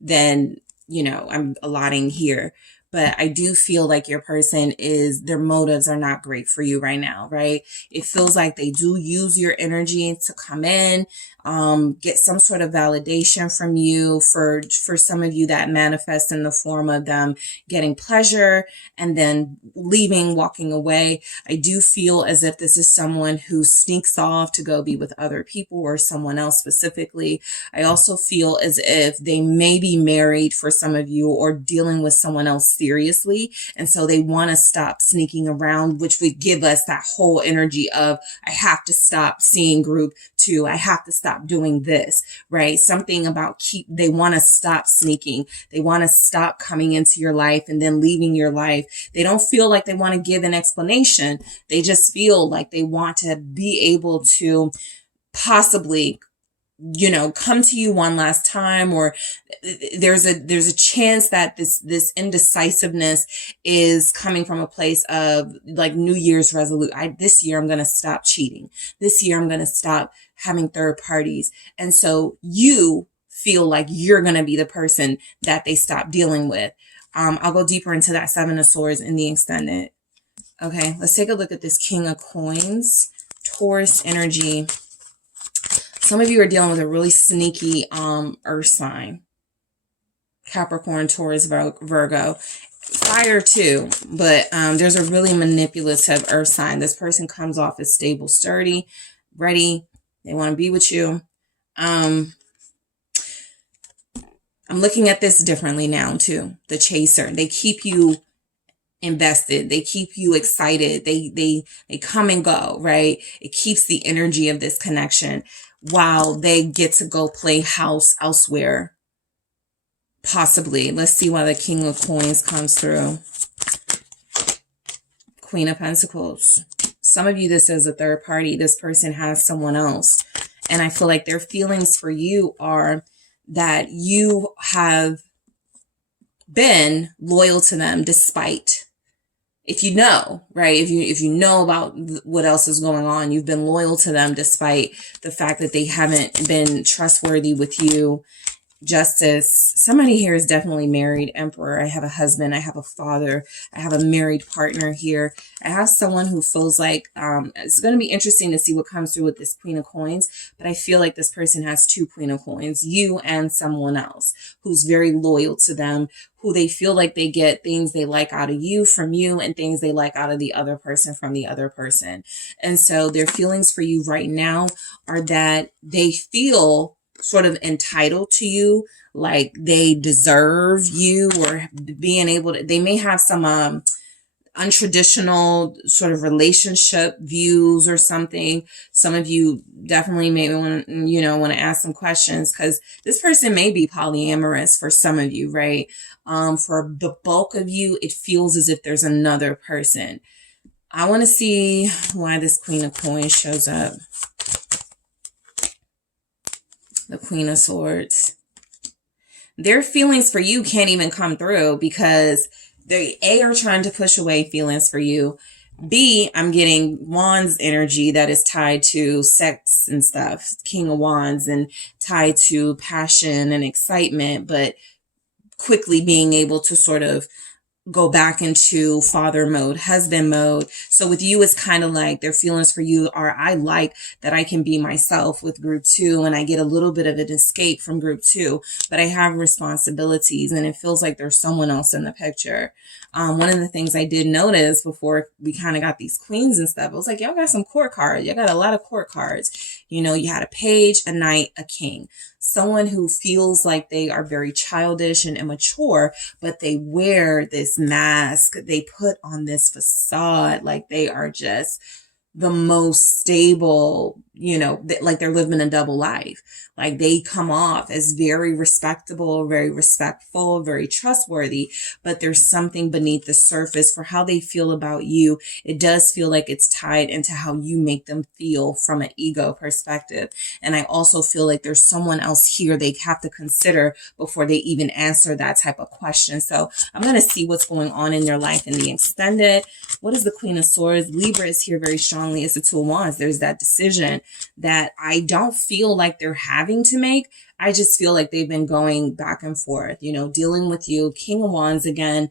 than, I'm allotting here. But I do feel like your person their motives are not great for you right now, right? It feels like they do use your energy to come in, get some sort of validation from you. For some of you, that manifests in the form of them getting pleasure and then leaving, walking away. I do feel as if this is someone who sneaks off to go be with other people or someone else specifically. I also feel as if they may be married for some of you, or dealing with someone else seriously. And so they want to stop sneaking around, which would give us that whole energy of, I have to stop seeing group 2. I have to stop doing this, right? Something about they want to stop sneaking. They want to stop coming into your life and then leaving your life. They don't feel like they want to give an explanation. They just feel like they want to be able to possibly come to you one last time, or there's a chance that this indecisiveness is coming from a place of like New Year's resolution. This year I'm going to stop cheating. This year I'm going to stop having third parties. And so you feel like you're going to be the person that they stop dealing with. I'll go deeper into that Seven of Swords in the extended. Okay, let's take a look at this King of Coins, Taurus energy. Some of you are dealing with a really sneaky earth sign. Capricorn, Taurus, Virgo. Fire too, but there's a really manipulative earth sign. This person comes off as stable, sturdy, ready. They want to be with you. I'm looking at this differently now too. The chaser. They keep you invested. They keep you excited. They come and go, right? It keeps the energy of this connection, while they get to go play house elsewhere. Possibly. Let's see why the King of Coins comes through. Queen of Pentacles. Some of you, this is a third party. This person has someone else. And I feel like their feelings for you are that you have been loyal to them despite, if you know, right? If you know about what else is going on, you've been loyal to them despite the fact that they haven't been trustworthy with you. Justice. Somebody here is definitely married. Emperor. I have a husband. I have a father. I have a married partner here. I have someone who feels like it's going to be interesting to see what comes through with this Queen of Coins. But I feel like this person has two Queen of Coins, you and someone else who's very loyal to them, who they feel like they get things they like out of you from you, and things they like out of the other person from the other person. And so their feelings for you right now are that they feel sort of entitled to you, like they deserve you, or being able to, they may have some untraditional sort of relationship views or something. Some of you definitely may want to ask some questions, because this person may be polyamorous for some of you, right? For the bulk of you, it feels as if there's another person. I want to see why this Queen of Coins shows up. The Queen of Swords. Their feelings for you can't even come through because they A, are trying to push away feelings for you. B, I'm getting Wands energy that is tied to sex and stuff. King of Wands, and tied to passion and excitement, but quickly being able to sort of go back into father mode, husband mode. So with you, it's kind of like their feelings for you are, I like that I can be myself with group 2, and I get a little bit of an escape from group 2, but I have responsibilities, and it feels like there's someone else in the picture. One of the things I did notice before we kind of got these queens and stuff, I was like, y'all got some court cards. Y'all got a lot of court cards. You know, you had a page, a knight, a king. Someone who feels like they are very childish and immature, but they wear this mask. They put on this facade like they are just the most stable, like they're living a double life. Like they come off as very respectable, very respectful, very trustworthy, but there's something beneath the surface for how they feel about you. It does feel like it's tied into how you make them feel from an ego perspective. And I also feel like there's someone else here they have to consider before they even answer that type of question. So I'm going to see what's going on in their life in the extended. What is the Queen of Swords? Libra is here very strongly. It's the Two of Wands. There's that decision that I don't feel like they're having to make. I just feel like they've been going back and forth, dealing with you. King of Wands again.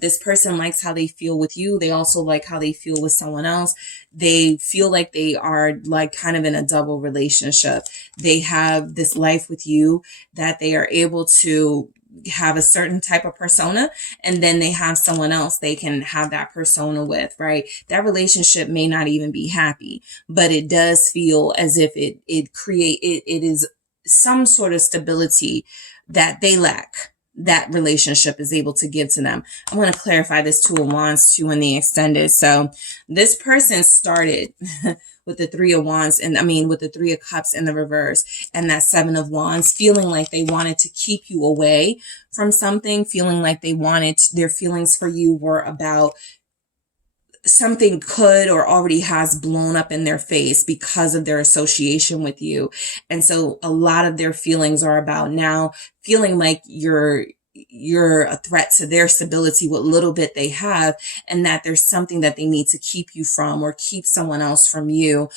This person likes how they feel with you. They also like how they feel with someone else. They feel like they are like kind of in a double relationship. They have this life with you that they are able to have a certain type of persona, and then they have someone else they can have that persona with, right? That relationship may not even be happy, but it does feel as if it is some sort of stability that they lack, that relationship is able to give to them. I want to clarify this Two of Wands too in the extended. So this person started with the Three of Wands, with the Three of Cups in the reverse, and that Seven of Wands, feeling like they wanted to keep you away from something, feeling like their feelings for you were about something could or already has blown up in their face because of their association with you. And so a lot of their feelings are about now feeling like you're a threat to their stability, what little bit they have, and that there's something that they need to keep you from or keep someone else from you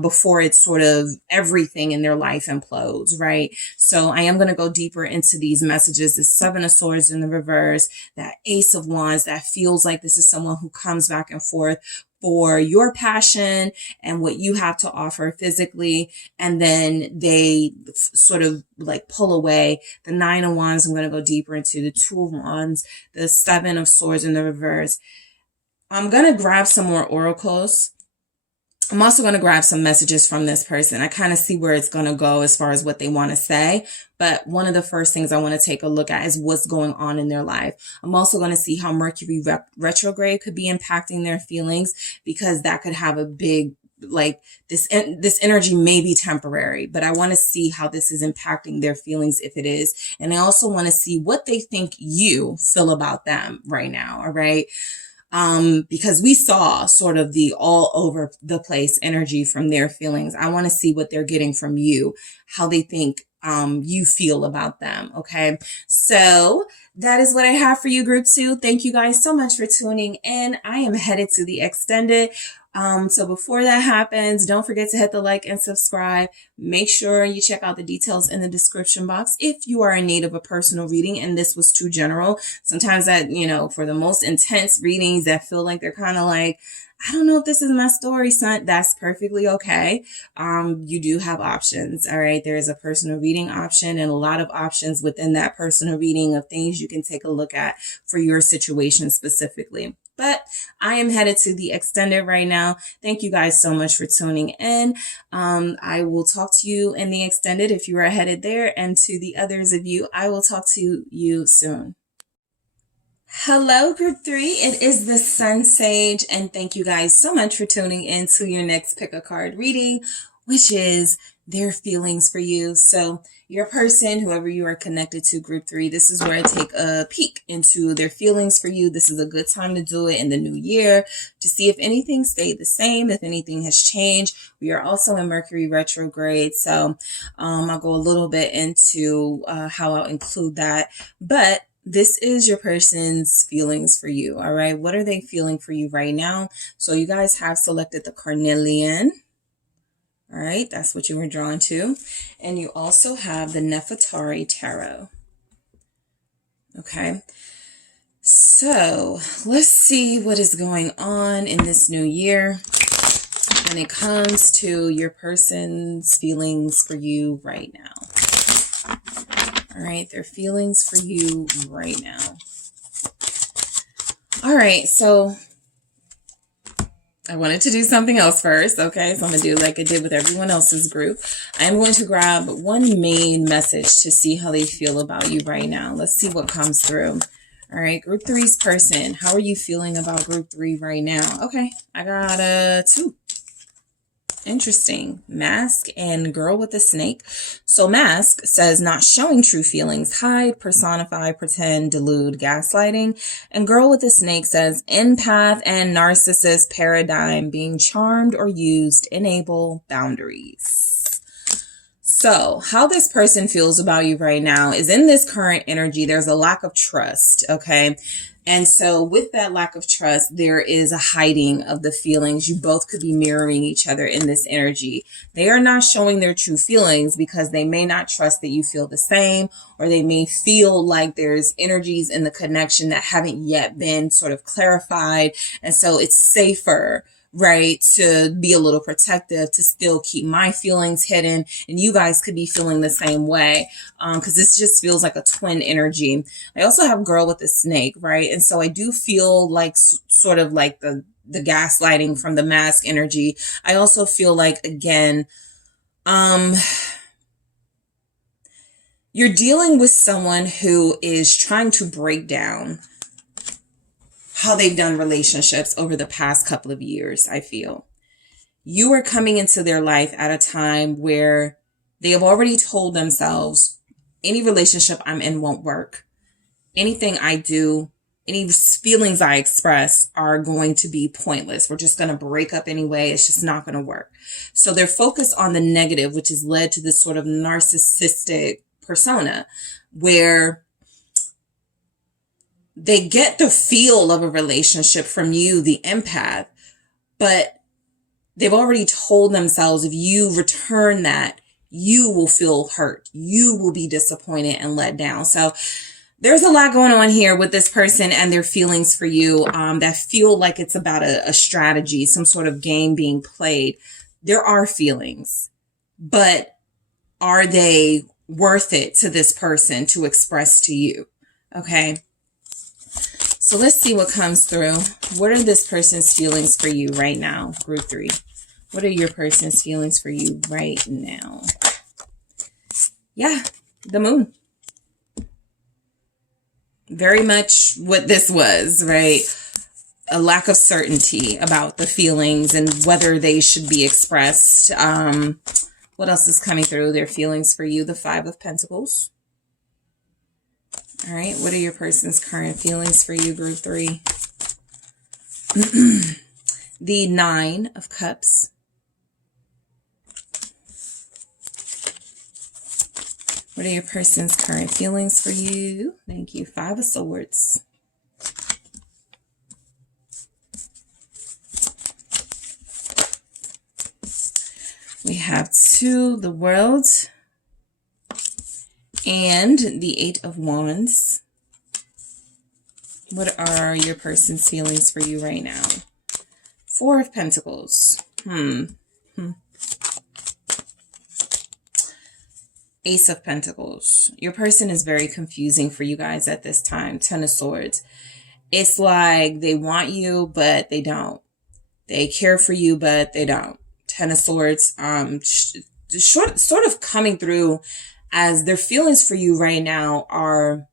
before it's sort of everything in their life implodes, right? So I am going to go deeper into these messages. The Seven of Swords in the reverse, that Ace of Wands, that feels like this is someone who comes back and forth for your passion and what you have to offer physically. And then they sort of like pull away. The Nine of Wands, I'm going to go deeper into. The Two of Wands, the Seven of Swords in the reverse. I'm going to grab some more oracles. I'm also going to grab some messages from this person. I kind of see where it's going to go as far as what they want to say. But one of the first things I want to take a look at is what's going on in their life. I'm also going to see how Mercury retrograde could be impacting their feelings, because that could have a big, this energy may be temporary, but I want to see how this is impacting their feelings if it is. And I also want to see what they think you feel about them right now. All right. Because we saw sort of the all over the place energy from their feelings. I want to see what they're getting from you, how they think you feel about them. Okay. So that is what I have for you, group 2. Thank you guys so much for tuning in. I am headed to the extended. So before that happens, don't forget to hit the like and subscribe. Make sure you check out the details in the description box if you are in need of a personal reading and this was too general. Sometimes that, for the most intense readings that feel like they're kind of like, I don't know if this is my story, son. That's perfectly okay. You do have options. All right. There is a personal reading option and a lot of options within that personal reading of things you can take a look at for your situation specifically. But I am headed to the extended right now. Thank you guys so much for tuning in. I will talk to you in the extended if you are headed there. And to the others of you, I will talk to you soon. Hello, Group 3. It is the SunSage, and thank you guys so much for tuning in to your next pick a card reading, which is their feelings for you. So your person, whoever you are connected to, Group 3, this is where I take a peek into their feelings for you. This is a good time to do it in the new year to see if anything stayed the same, if anything has changed. We are also in Mercury retrograde, so I'll go a little bit into how I'll include that. But this is your person's feelings for you, all right? What are they feeling for you right now? So you guys have selected the Carnelian, all right? That's what you were drawn to. And you also have the Nefertari Tarot, okay? So let's see what is going on in this new year when it comes to your person's feelings for you right now. All right, their feelings for you right now. All right, so I wanted to do something else first, okay? So I'm going to do like I did with everyone else's group. I'm going to grab one main message to see how they feel about you right now. Let's see what comes through. All right, Group 3's person. How are you feeling about Group 3 right now? Okay, I got 2. Interesting. Mask and girl with a snake. So mask says not showing true feelings, hide, personify, pretend, delude, gaslighting. And girl with a snake says empath and narcissist paradigm, being charmed or used, enable boundaries. So how this person feels about you right now is in this current energy, there's a lack of trust, okay? And so with that lack of trust, there is a hiding of the feelings. You both could be mirroring each other in this energy. They are not showing their true feelings because they may not trust that you feel the same, or they may feel like there's energies in the connection that haven't yet been sort of clarified. And so it's safer, right, to be a little protective, to still keep my feelings hidden. And you guys could be feeling the same way, because this just feels like a twin energy. I also have girl with a snake, right? And so I do feel like sort of like the gaslighting from the mask energy. I also feel like, again, you're dealing with someone who is trying to break down how they've done relationships over the past couple of years, I feel. You are coming into their life at a time where they have already told themselves, any relationship I'm in won't work. Anything I do, any feelings I express are going to be pointless. We're just going to break up anyway. It's just not going to work. So they're focused on the negative, which has led to this sort of narcissistic persona where they get the feel of a relationship from you, the empath, but they've already told themselves if you return that, you will feel hurt. You will be disappointed and let down. So there's a lot going on here with this person and their feelings for you that feel like it's about a strategy, some sort of game being played. There are feelings, but are they worth it to this person to express to you? Okay. So let's see what comes through. What are this person's feelings for you right now, Group 3? What are your person's feelings for you right now? Yeah, the moon. Very much what this was, right? A lack of certainty about the feelings and whether they should be expressed. What else is coming through? Their feelings for you, the 5 of Pentacles. All right, what are your person's current feelings for you, Group 3? The 9 of Cups. What are your person's current feelings for you? Thank you. 5 of Swords. We have 2, the World, and the 8 of Wands. What are your person's feelings for you right now? 4 of Pentacles. Ace of Pentacles. Your person is very confusing for you guys at this time. 10 of Swords. It's like they want you, but they don't. They care for you, but they don't. 10 of Swords. Sort of coming through as their feelings for you right now are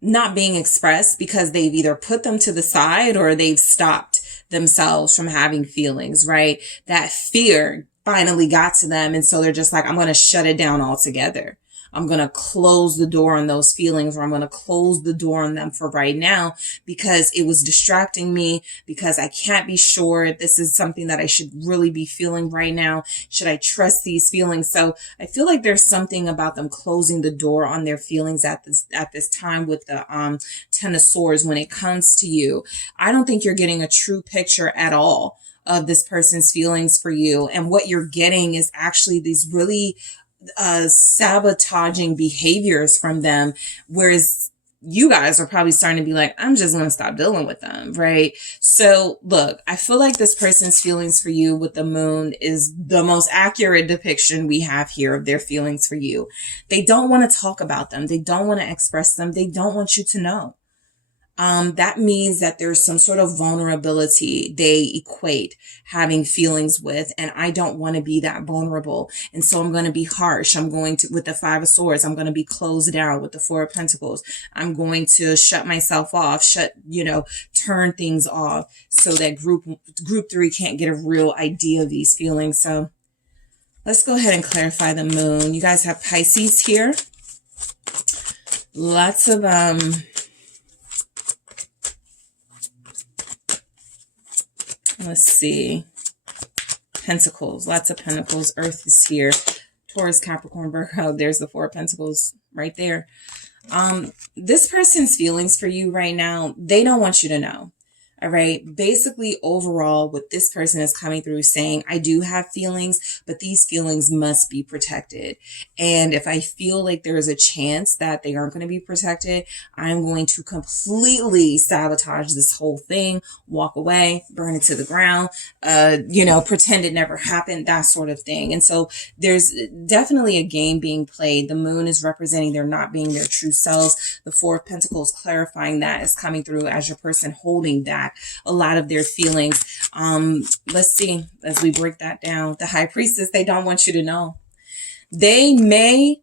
not being expressed because they've either put them to the side or they've stopped themselves from having feelings, right? That fear finally got to them. And so they're just like, I'm going to shut it down altogether. I'm going to close the door on those feelings, or I'm going to close the door on them for right now because it was distracting me, because I can't be sure if this is something that I should really be feeling right now. Should I trust these feelings? So I feel like there's something about them closing the door on their feelings at this time with the Ten of Swords when it comes to you. I don't think you're getting a true picture at all of this person's feelings for you. And what you're getting is actually these really sabotaging behaviors from them, whereas you guys are probably starting to be like, I'm just going to stop dealing with them, right? So look, I feel like this person's feelings for you with the moon is the most accurate depiction we have here of their feelings for you. They don't want to talk about them. They don't want to express them. They don't want you to know. That means that there's some sort of vulnerability they equate having feelings with, and I don't want to be that vulnerable. And so I'm going to be harsh. I'm going to, with the Five of Swords, I'm going to be closed down with the Four of Pentacles. I'm going to shut myself off, turn things off so that group 3 can't get a real idea of these feelings. So let's go ahead and clarify the moon. You guys have Pisces here. Lots of, let's see. Pentacles, lots of Pentacles. Earth is here. Taurus, Capricorn, Virgo. There's the Four of Pentacles right there. This person's feelings for you right now, they don't want you to know. All right. Basically, overall, what this person is coming through saying, I do have feelings, but these feelings must be protected. And if I feel like there is a chance that they aren't going to be protected, I'm going to completely sabotage this whole thing, walk away, burn it to the ground, pretend it never happened, that sort of thing. And so there's definitely a game being played. The moon is representing they're not being their true selves. The Four of Pentacles clarifying that is coming through as your person holding back a lot of their feelings. Let's see, as we break that down, the High Priestess, they don't want you to know. They may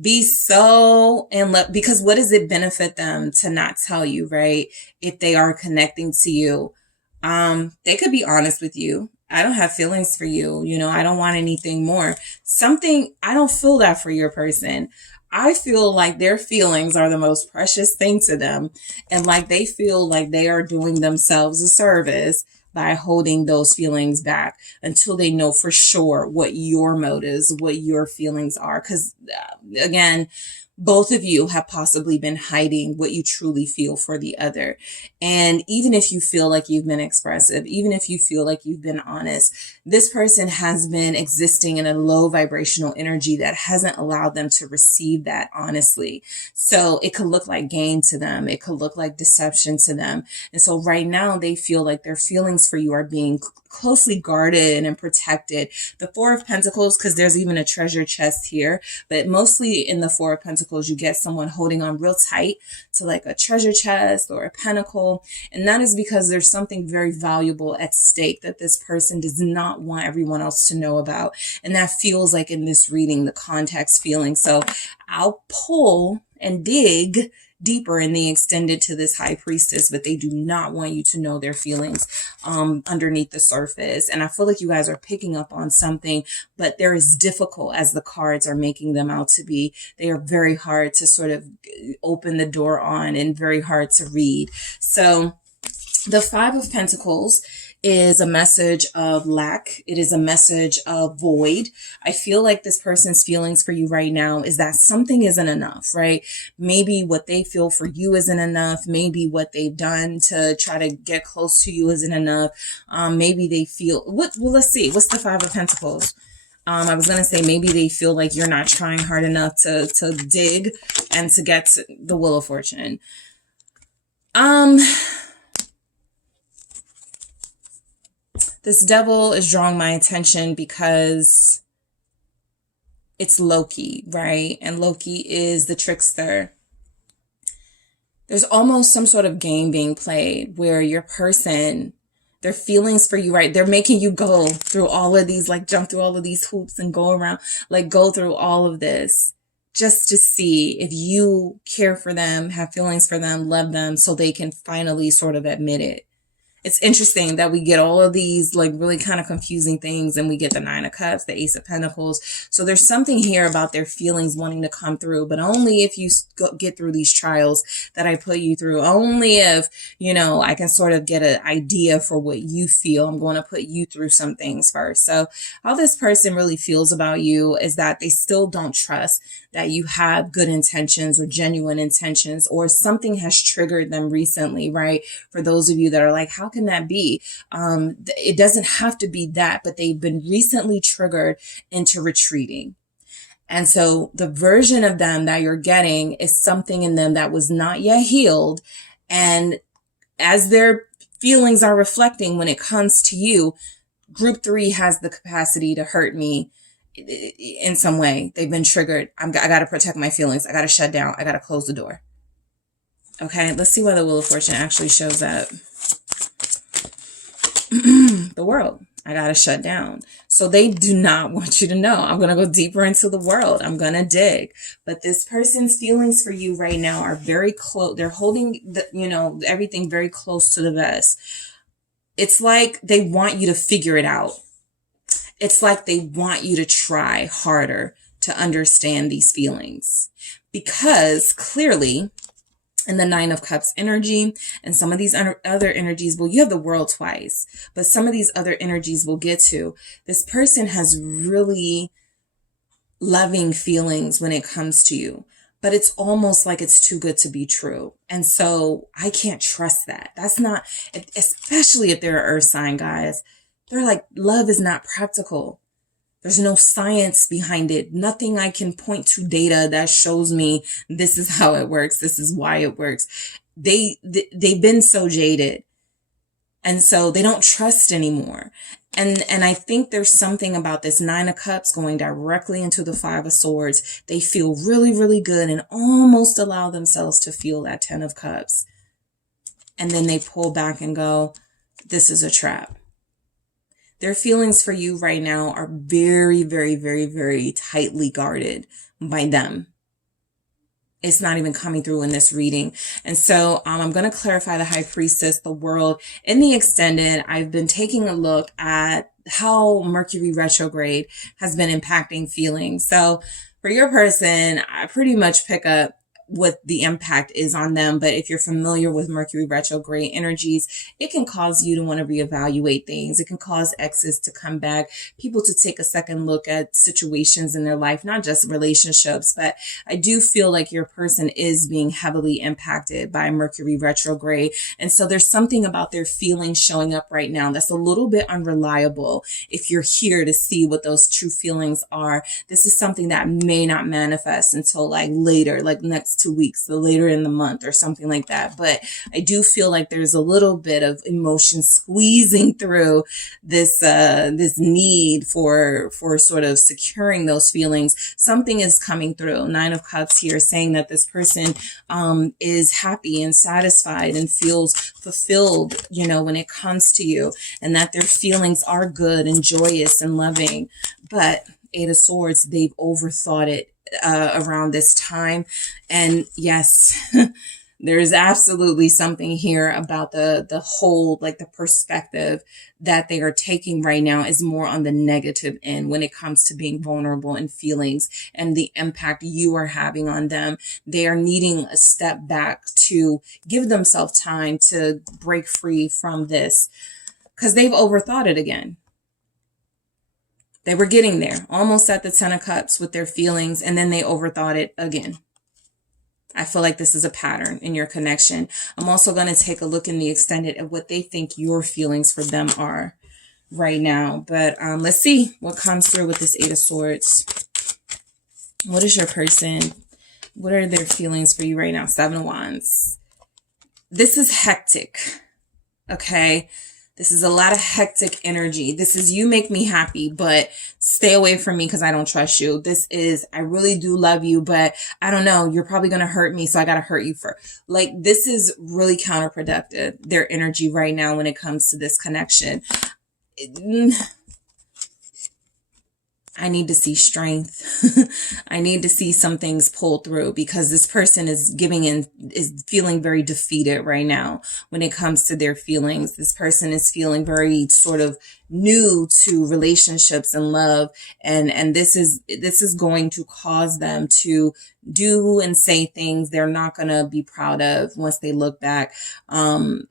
be so in love, because what does it benefit them to not tell you, right? If they are connecting to you, they could be honest with you. I don't have feelings for you. I don't want anything more. I don't feel that for your person. I feel like their feelings are the most precious thing to them. And like they feel like they are doing themselves a service by holding those feelings back until they know for sure what your motives, what your feelings are. Because again, both of you have possibly been hiding what you truly feel for the other. And even if you feel like you've been expressive, even if you feel like you've been honest, this person has been existing in a low vibrational energy that hasn't allowed them to receive that honestly. So it could look like game to them. It could look like deception to them. And so right now they feel like their feelings for you are being closely guarded and protected. The Four of Pentacles, because there's even a treasure chest here, but mostly in the Four of Pentacles, you get someone holding on real tight to like a treasure chest or a pentacle. And that is because there's something very valuable at stake that this person does not want everyone else to know about. And that feels like in this reading, the context feeling. So I'll pull and dig deeper in the extended to this High Priestess, but they do not want you to know their feelings underneath the surface. And I feel like you guys are picking up on something, but they're as difficult as the cards are making them out to be. They are very hard to sort of open the door on and very hard to read. So the Five of Pentacles is a message of lack. It is a message of void. I feel like this person's feelings for you right now is that something isn't enough, right? Maybe what they feel for you isn't enough. Maybe what they've done to try to get close to you isn't enough. Maybe they feel, well, let's see. What's the Five of Pentacles? I was going to say maybe they feel like you're not trying hard enough to dig and to get to the Wheel of Fortune. This Devil is drawing my attention because it's Loki, right? And Loki is the trickster. There's almost some sort of game being played where your person, their feelings for you, right? They're making you go through all of these, like jump through all of these hoops and go around, like go through all of this just to see if you care for them, have feelings for them, love them, so they can finally sort of admit it. It's interesting that we get all of these like really kind of confusing things, and we get the Nine of Cups, the Ace of Pentacles. So there's something here about their feelings wanting to come through, but only if you get through these trials that I put you through. Only if, you know, I can sort of get an idea for what you feel. I'm going to put you through some things first. So how this person really feels about you is that they still don't trust that you have good intentions or genuine intentions, or something has triggered them recently, right? For those of you that are like, how can that be? It doesn't have to be that, but they've been recently triggered into retreating. And so the version of them that you're getting is something in them that was not yet healed. And as their feelings are reflecting when it comes to you, group 3 has the capacity to hurt me in some way. They've been triggered. I got to protect my feelings. I got to shut down. I got to close the door. Okay, let's see why the Wheel of Fortune actually shows up. The World. I got to shut down. So they do not want you to know. I'm going to go deeper into the world. I'm going to dig. But this person's feelings for you right now are very close. They're holding everything very close to the vest. It's like they want you to figure it out. It's like they want you to try harder to understand these feelings, because clearly in the Nine of Cups energy and some of these other energies, well, you have the World twice, but some of these other energies we'll get to. This person has really loving feelings when it comes to you, but it's almost like it's too good to be true. And so I can't trust that. That's not, especially if they're an earth sign, guys. They're like, love is not practical. There's no science behind it. Nothing I can point to data that shows me this is how it works. This is why it works. They've been so jaded. And so they don't trust anymore. And I think there's something about this Nine of Cups going directly into the Five of Swords. They feel really, really good and almost allow themselves to feel that Ten of Cups. And then they pull back and go, this is a trap. Their feelings for you right now are very, very, very, very tightly guarded by them. It's not even coming through in this reading. And so I'm going to clarify the High Priestess, the World. In the extended, I've been taking a look at how Mercury retrograde has been impacting feelings. So for your person, I pretty much pick up what the impact is on them. But if you're familiar with Mercury retrograde energies, it can cause you to want to reevaluate things. It can cause exes to come back, people to take a second look at situations in their life, not just relationships. But I do feel like your person is being heavily impacted by Mercury retrograde. And so there's something about their feelings showing up right now that's a little bit unreliable. If you're here to see what those true feelings are, this is something that may not manifest until like later, like next 2 weeks, so later in the month or something like that. But I do feel like there's a little bit of emotion squeezing through this need for sort of securing those feelings. Something is coming through. Nine of Cups here saying that this person is happy and satisfied and feels fulfilled, when it comes to you, and that their feelings are good and joyous and loving. But Eight of Swords, they've overthought it around this time. And yes, there's absolutely something here about the whole, like the perspective that they are taking right now is more on the negative end when it comes to being vulnerable and feelings and the impact you are having on them. They are needing a step back to give themselves time to break free from this, because they've overthought it again. They were getting there, almost at the Ten of Cups with their feelings, and then they overthought it again. I feel like this is a pattern in your connection. I'm also going to take a look in the extended at what they think your feelings for them are right now. But let's see what comes through with this Eight of Swords. What is your person? What are their feelings for you right now? Seven of Wands. This is hectic, okay? This is a lot of hectic energy. This is, you make me happy, but stay away from me because I don't trust you. This is, I really do love you, but I don't know, you're probably going to hurt me, so I got to hurt you first. Like, this is really counterproductive, their energy right now when it comes to this connection. I need to see strength. I need to see some things pull through, because this person is is feeling very defeated right now when it comes to their feelings. This person is feeling very sort of new to relationships and love. And this is going to cause them to do and say things they're not going to be proud of once they look back.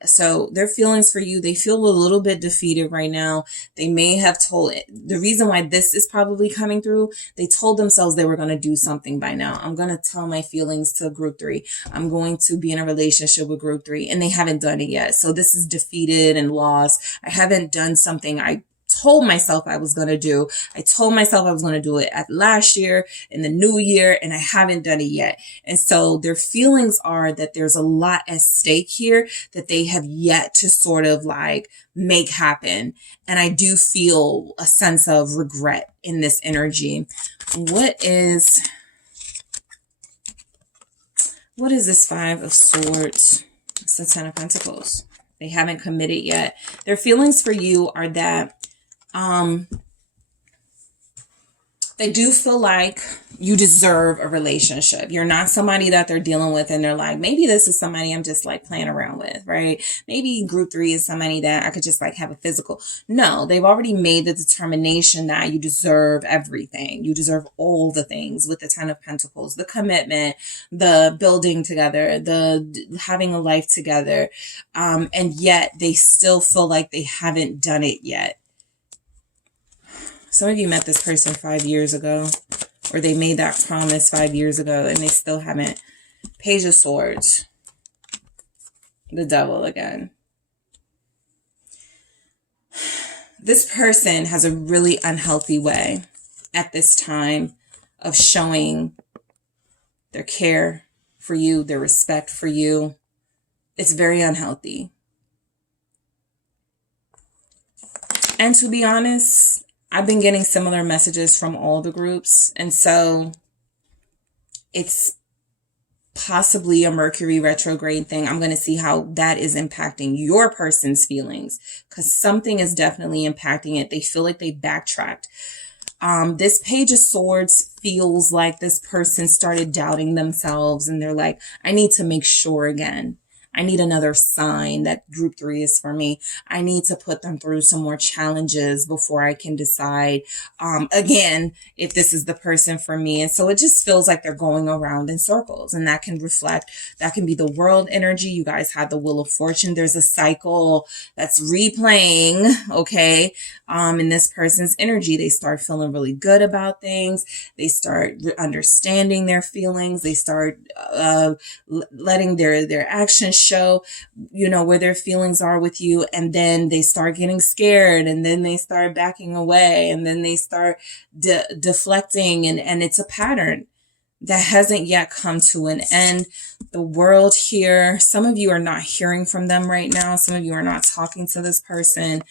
So their feelings for you, they feel a little bit defeated right now. They may have the reason why this is probably coming through, they told themselves they were going to do something by now. I'm going to tell my feelings to group 3. I'm going to be in a relationship with group 3, and they haven't done it yet. So this is defeated and lost. I haven't done something I told myself I was going to do. I told myself I was going to do it at last year, in the new year, and I haven't done it yet. And so their feelings are that there's a lot at stake here that they have yet to sort of like make happen. And I do feel a sense of regret in this energy. What is this 5 of Swords? It's the 10 of Pentacles. They haven't committed yet. Their feelings for you are that they do feel like you deserve a relationship. You're not somebody that they're dealing with and they're like, maybe this is somebody I'm just like playing around with, right? Maybe group 3 is somebody that I could just like have a physical. No, they've already made the determination that you deserve everything. You deserve all the things with the 10 of Pentacles, the commitment, the building together, the having a life together. And yet they still feel like they haven't done it yet. Some of you met this person 5 years ago, or they made that promise 5 years ago and they still haven't. Page of Swords. The Devil again. This person has a really unhealthy way at this time of showing their care for you, their respect for you. It's very unhealthy. And to be honest, I've been getting similar messages from all the groups. And so it's possibly a Mercury retrograde thing. I'm going to see how that is impacting your person's feelings, because something is definitely impacting it. They feel like they backtracked. This Page of Swords feels like this person started doubting themselves and they're like, I need to make sure again. I need another sign that group 3 is for me. I need to put them through some more challenges before I can decide, again, if this is the person for me. And so it just feels like they're going around in circles, and that can be the world energy. You guys had the Wheel of Fortune. There's a cycle that's replaying, okay, in this person's energy. They start feeling really good about things. They start understanding their feelings. They start letting their actions show, where their feelings are with you. And then they start getting scared, and then they start backing away, and then they start deflecting. And it's a pattern that hasn't yet come to an end. The World here, some of you are not hearing from them right now. Some of you are not talking to this person.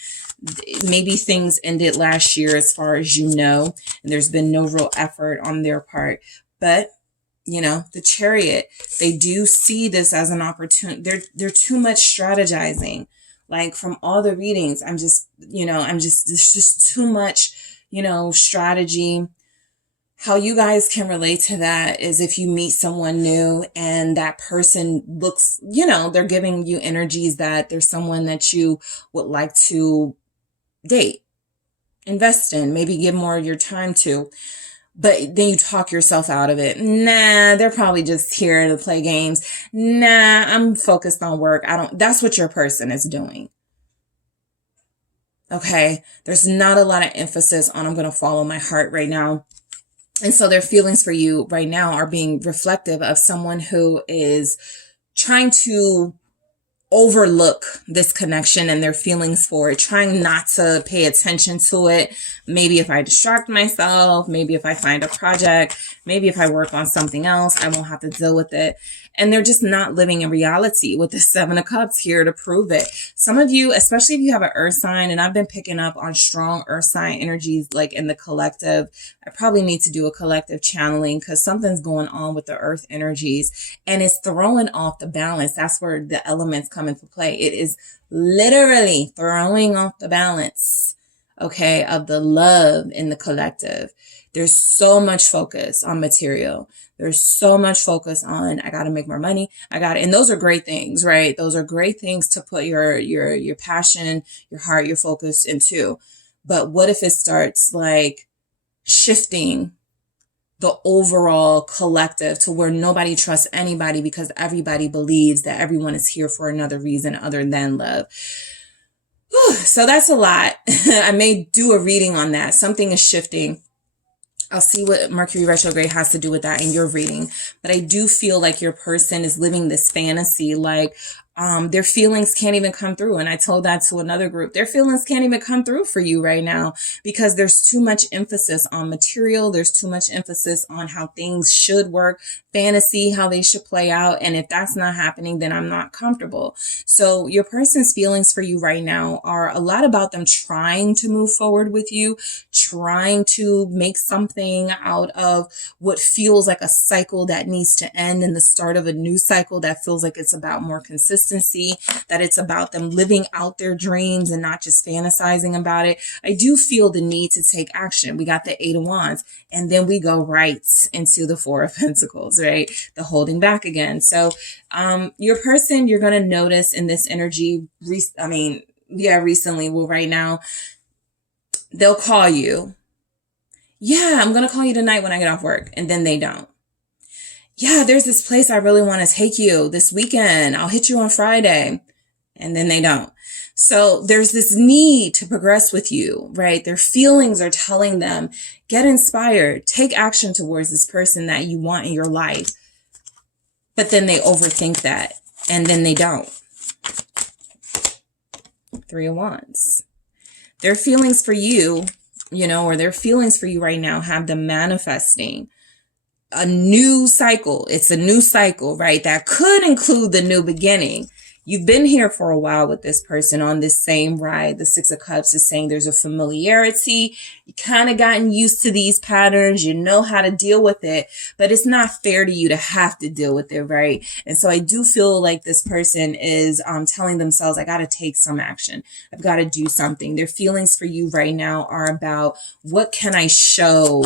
Maybe things ended last year as far as you know, and there's been no real effort on their part. But the Chariot, they do see this as an opportunity. They're too much strategizing. Like from all the readings, there's just too much, strategy. How you guys can relate to that is if you meet someone new and that person looks, they're giving you energies that there's someone that you would like to date, invest in, maybe give more of your time to. But then you talk yourself out of it. Nah, they're probably just here to play games. Nah, I'm focused on work. That's what your person is doing. Okay. There's not a lot of emphasis on I'm going to follow my heart right now. And so their feelings for you right now are being reflective of someone who is trying to overlook this connection and their feelings for it, trying not to pay attention to it. Maybe if I distract myself, maybe if I find a project, maybe if I work on something else, I won't have to deal with it. And they're just not living in reality with the 7 of Cups here to prove it. Some of you, especially if you have an earth sign, and I've been picking up on strong earth sign energies, like in the collective. I probably need to do a collective channeling because something's going on with the earth energies and it's throwing off the balance. That's where the elements come into play. It is literally throwing off the balance okay, of the love in the collective. There's so much focus on material. There's so much focus on, I got to make more money. And those are great things, right? Those are great things to put your passion, your heart, your focus into. But what if it starts like shifting the overall collective to where nobody trusts anybody because everybody believes that everyone is here for another reason other than love? Whew, so that's a lot. I may do a reading on that. Something is shifting. I'll see what Mercury retrograde has to do with that in your reading. But I do feel like your person is living this fantasy, like their feelings can't even come through. And I told that to another group. Their feelings can't even come through for you right now because there's too much emphasis on material. There's too much emphasis on how things should work, fantasy, how they should play out. And if that's not happening, then I'm not comfortable. So your person's feelings for you right now are a lot about them trying to move forward with you, trying to make something out of what feels like a cycle that needs to end and the start of a new cycle that feels like it's about more consistency, that it's about them living out their dreams and not just fantasizing about it. I do feel the need to take action. We got the 8 of Wands and then we go right into the 4 of Pentacles, right? The holding back again. So your person, you're going to notice in this energy, recently, well, right now, they'll call you. Yeah, I'm going to call you tonight when I get off work. And then they don't. Yeah, there's this place I really want to take you this weekend. I'll hit you on Friday. And then they don't. So there's this need to progress with you, right? Their feelings are telling them, get inspired, take action towards this person that you want in your life. But then they overthink that and then they don't. 3 of Wands. Their feelings for you, or their feelings for you right now have them manifesting a new cycle. It's a new cycle, right? That could include the new beginning. You've been here for a while with this person on this same ride. The 6 of Cups is saying there's a familiarity. You kind of gotten used to these patterns. You know how to deal with it, but it's not fair to you to have to deal with it, right? And so I do feel like this person is telling themselves, I got to take some action. I've got to do something. Their feelings for you right now are about, what can I show?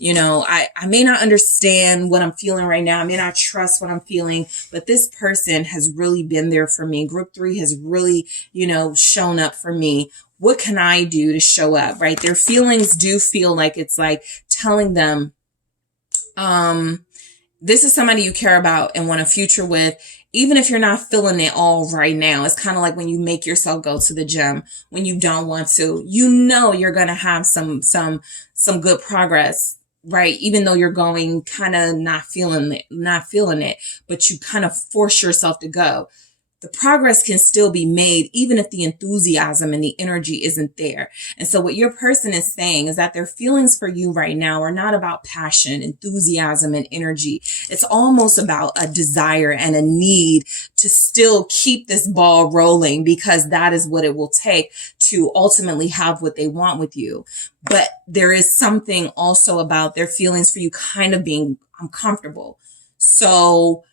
I may not understand what I'm feeling right now. I may not trust what I'm feeling, but this person has really been there for me. Group 3 has really, shown up for me. What can I do to show up, right? Their feelings do feel like it's like telling them, this is somebody you care about and want a future with, even if you're not feeling it all right now. It's kind of like when you make yourself go to the gym when you don't want to, you're going to have some good progress, right? Even though you're going kind of not feeling it, but you kind of force yourself to go. The progress can still be made even if the enthusiasm and the energy isn't there. And so what your person is saying is that their feelings for you right now are not about passion, enthusiasm, and energy. It's almost about a desire and a need to still keep this ball rolling because that is what it will take to ultimately have what they want with you. But there is something also about their feelings for you kind of being uncomfortable. So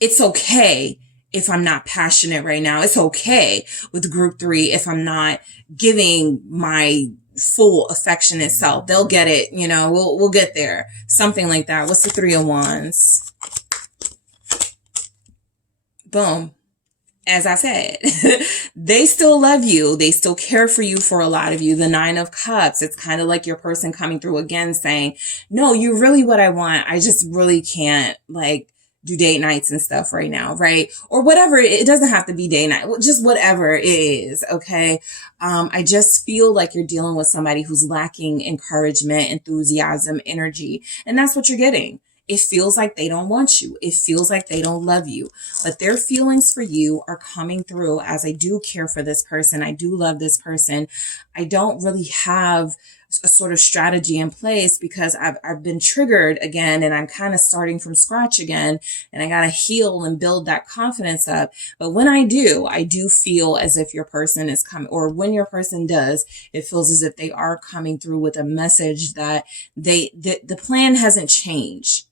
it's okay if I'm not passionate right now. It's okay with group 3 if I'm not giving my full affectionate self. They'll get it, we'll get there. Something like that. What's the 3 of Wands? Boom. As I said, they still love you. They still care for you for a lot of you. The 9 of Cups, it's kind of like your person coming through again saying, no, you're really what I want. I just really can't do date nights and stuff right now, right? Or whatever. It doesn't have to be date night, just whatever it is. Okay. I just feel like you're dealing with somebody who's lacking encouragement, enthusiasm, energy. And that's what you're getting. It feels like they don't want you. It feels like they don't love you, but their feelings for you are coming through as I do care for this person. I do love this person. I don't really have a sort of strategy in place because I've been triggered again and I'm kind of starting from scratch again and I got to heal and build that confidence up. But when I do feel as if your person is coming, or when your person does, it feels as if they are coming through with a message that the plan hasn't changed.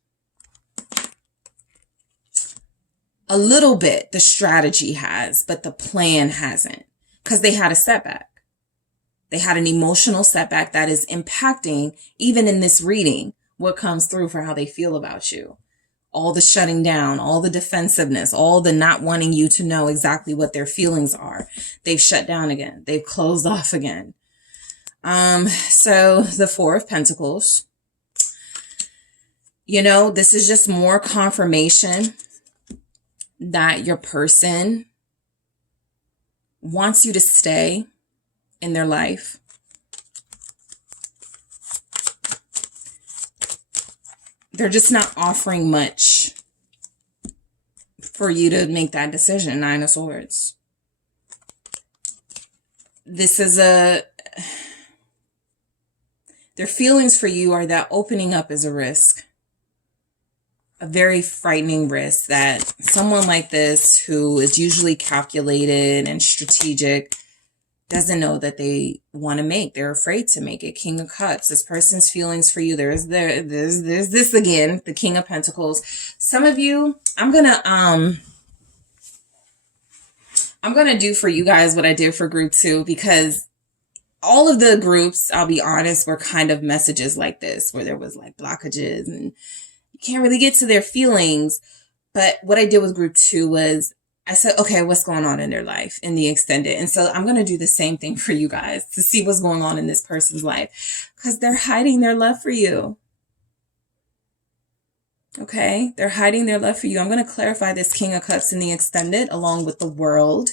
A little bit, the strategy has, but the plan hasn't because they had a setback. They had an emotional setback that is impacting, even in this reading, what comes through for how they feel about you. All the shutting down, all the defensiveness, all the not wanting you to know exactly what their feelings are. They've shut down again. They've closed off again. So the Four of Pentacles, you know, this is just more confirmation that your person wants you to stay in their life. They're just not offering much for you to make that decision. Nine of Swords. This is their feelings for you are that opening up is a risk. A very frightening risk that someone like this, who is usually calculated and strategic, doesn't know that they want to make. They're afraid to make it. King of Cups. This person's feelings for you. There's this again, the King of Pentacles. Some of you, I'm gonna do for you guys what I did for group 2, because all of the groups, I'll be honest, were kind of messages like this, where there was like blockages and you can't really get to their feelings. But what I did with group 2 was I said, okay, what's going on in their life in the extended? And so I'm going to do the same thing for you guys to see what's going on in this person's life, because they're hiding their love for you. Okay, they're hiding their love for you. I'm going to clarify this King of Cups in the extended along with the World.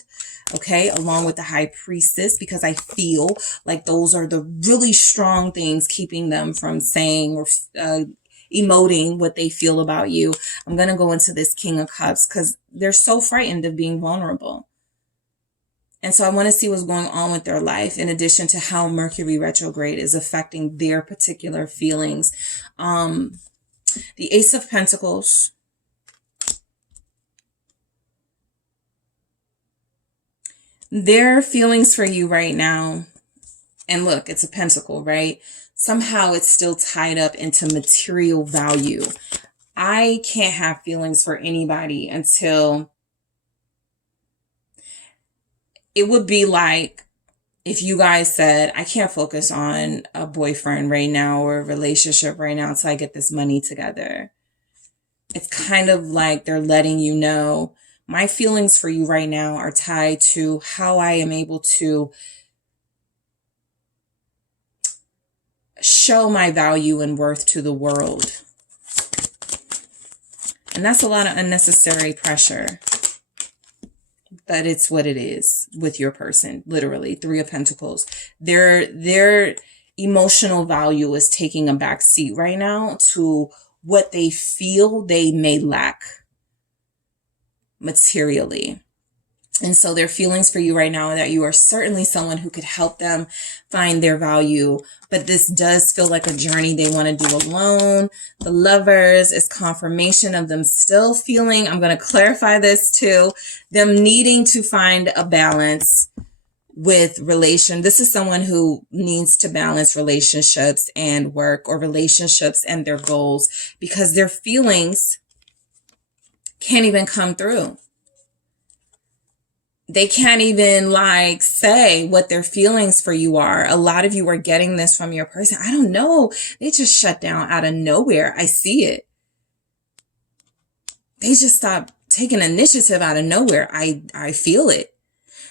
Okay, along with the High Priestess, because I feel like those are the really strong things keeping them from saying or emoting what they feel about you. I'm going to go into this King of Cups because they're so frightened of being vulnerable. And so I want to see what's going on with their life, in addition to how Mercury retrograde is affecting their particular feelings. The Ace of Pentacles. Their feelings for you right now, and look, it's a pentacle, right? Somehow it's still tied up into material value. I can't have feelings for anybody until it would be like if you guys said, I can't focus on a boyfriend right now or a relationship right now until I get this money together. It's kind of like they're letting you know, my feelings for you right now are tied to how I am able to show my value and worth to the world. And that's a lot of unnecessary pressure. But it's what it is with your person, literally. Three of Pentacles. Their emotional value is taking a back seat right now to what they feel they may lack materially. And so their feelings for you right now are that you are certainly someone who could help them find their value. But this does feel like a journey they want to do alone. The Lovers is confirmation of them still feeling, I'm going to clarify this too, them needing to find a balance with relation. This is someone who needs to balance relationships and work, or relationships and their goals, because their feelings can't even come through. They can't even like say what their feelings for you are. A lot of you are getting this from your person. I don't know. They just shut down out of nowhere. I see it. They just stopped taking initiative out of nowhere. I feel it.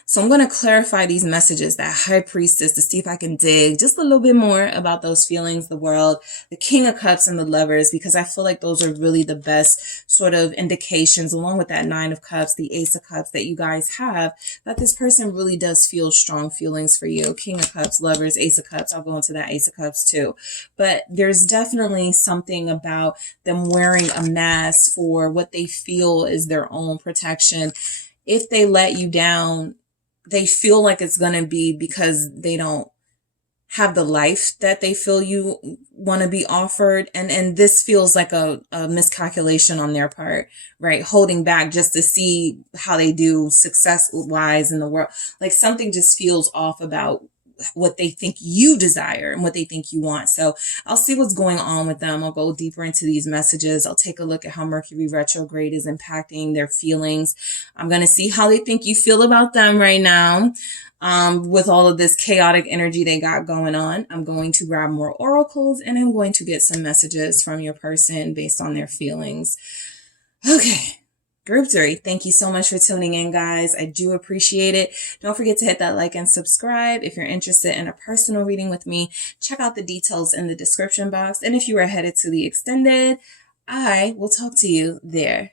So I'm going to clarify these messages, that High Priestess, to see if I can dig just a little bit more about those feelings, the World, the King of Cups, and the Lovers, because I feel like those are really the best sort of indications, along with that Nine of Cups, the Ace of Cups, that you guys have, that this person really does feel strong feelings for you. King of Cups, Lovers, Ace of Cups. I'll go into that Ace of Cups too. But there's definitely something about them wearing a mask for what they feel is their own protection. If they let you down, they feel like it's going to be because they don't have the life that they feel you want to be offered. And this feels like a miscalculation on their part, right? Holding back just to see how they do success wise in the world. Like something just feels off about what they think you desire and what they think you want. So I'll see what's going on with them. I'll go deeper into these messages. I'll take a look at how Mercury retrograde is impacting their feelings. I'm going to see how they think you feel about them right now. with all of this chaotic energy they got going on. I'm going to grab more oracles and I'm going to get some messages from your person based on their feelings. Okay. Group 3, thank you so much for tuning in, guys. I do appreciate it. Don't forget to hit that like and subscribe. If you're interested in a personal reading with me, check out the details in the description box. And if you are headed to the extended, I will talk to you there.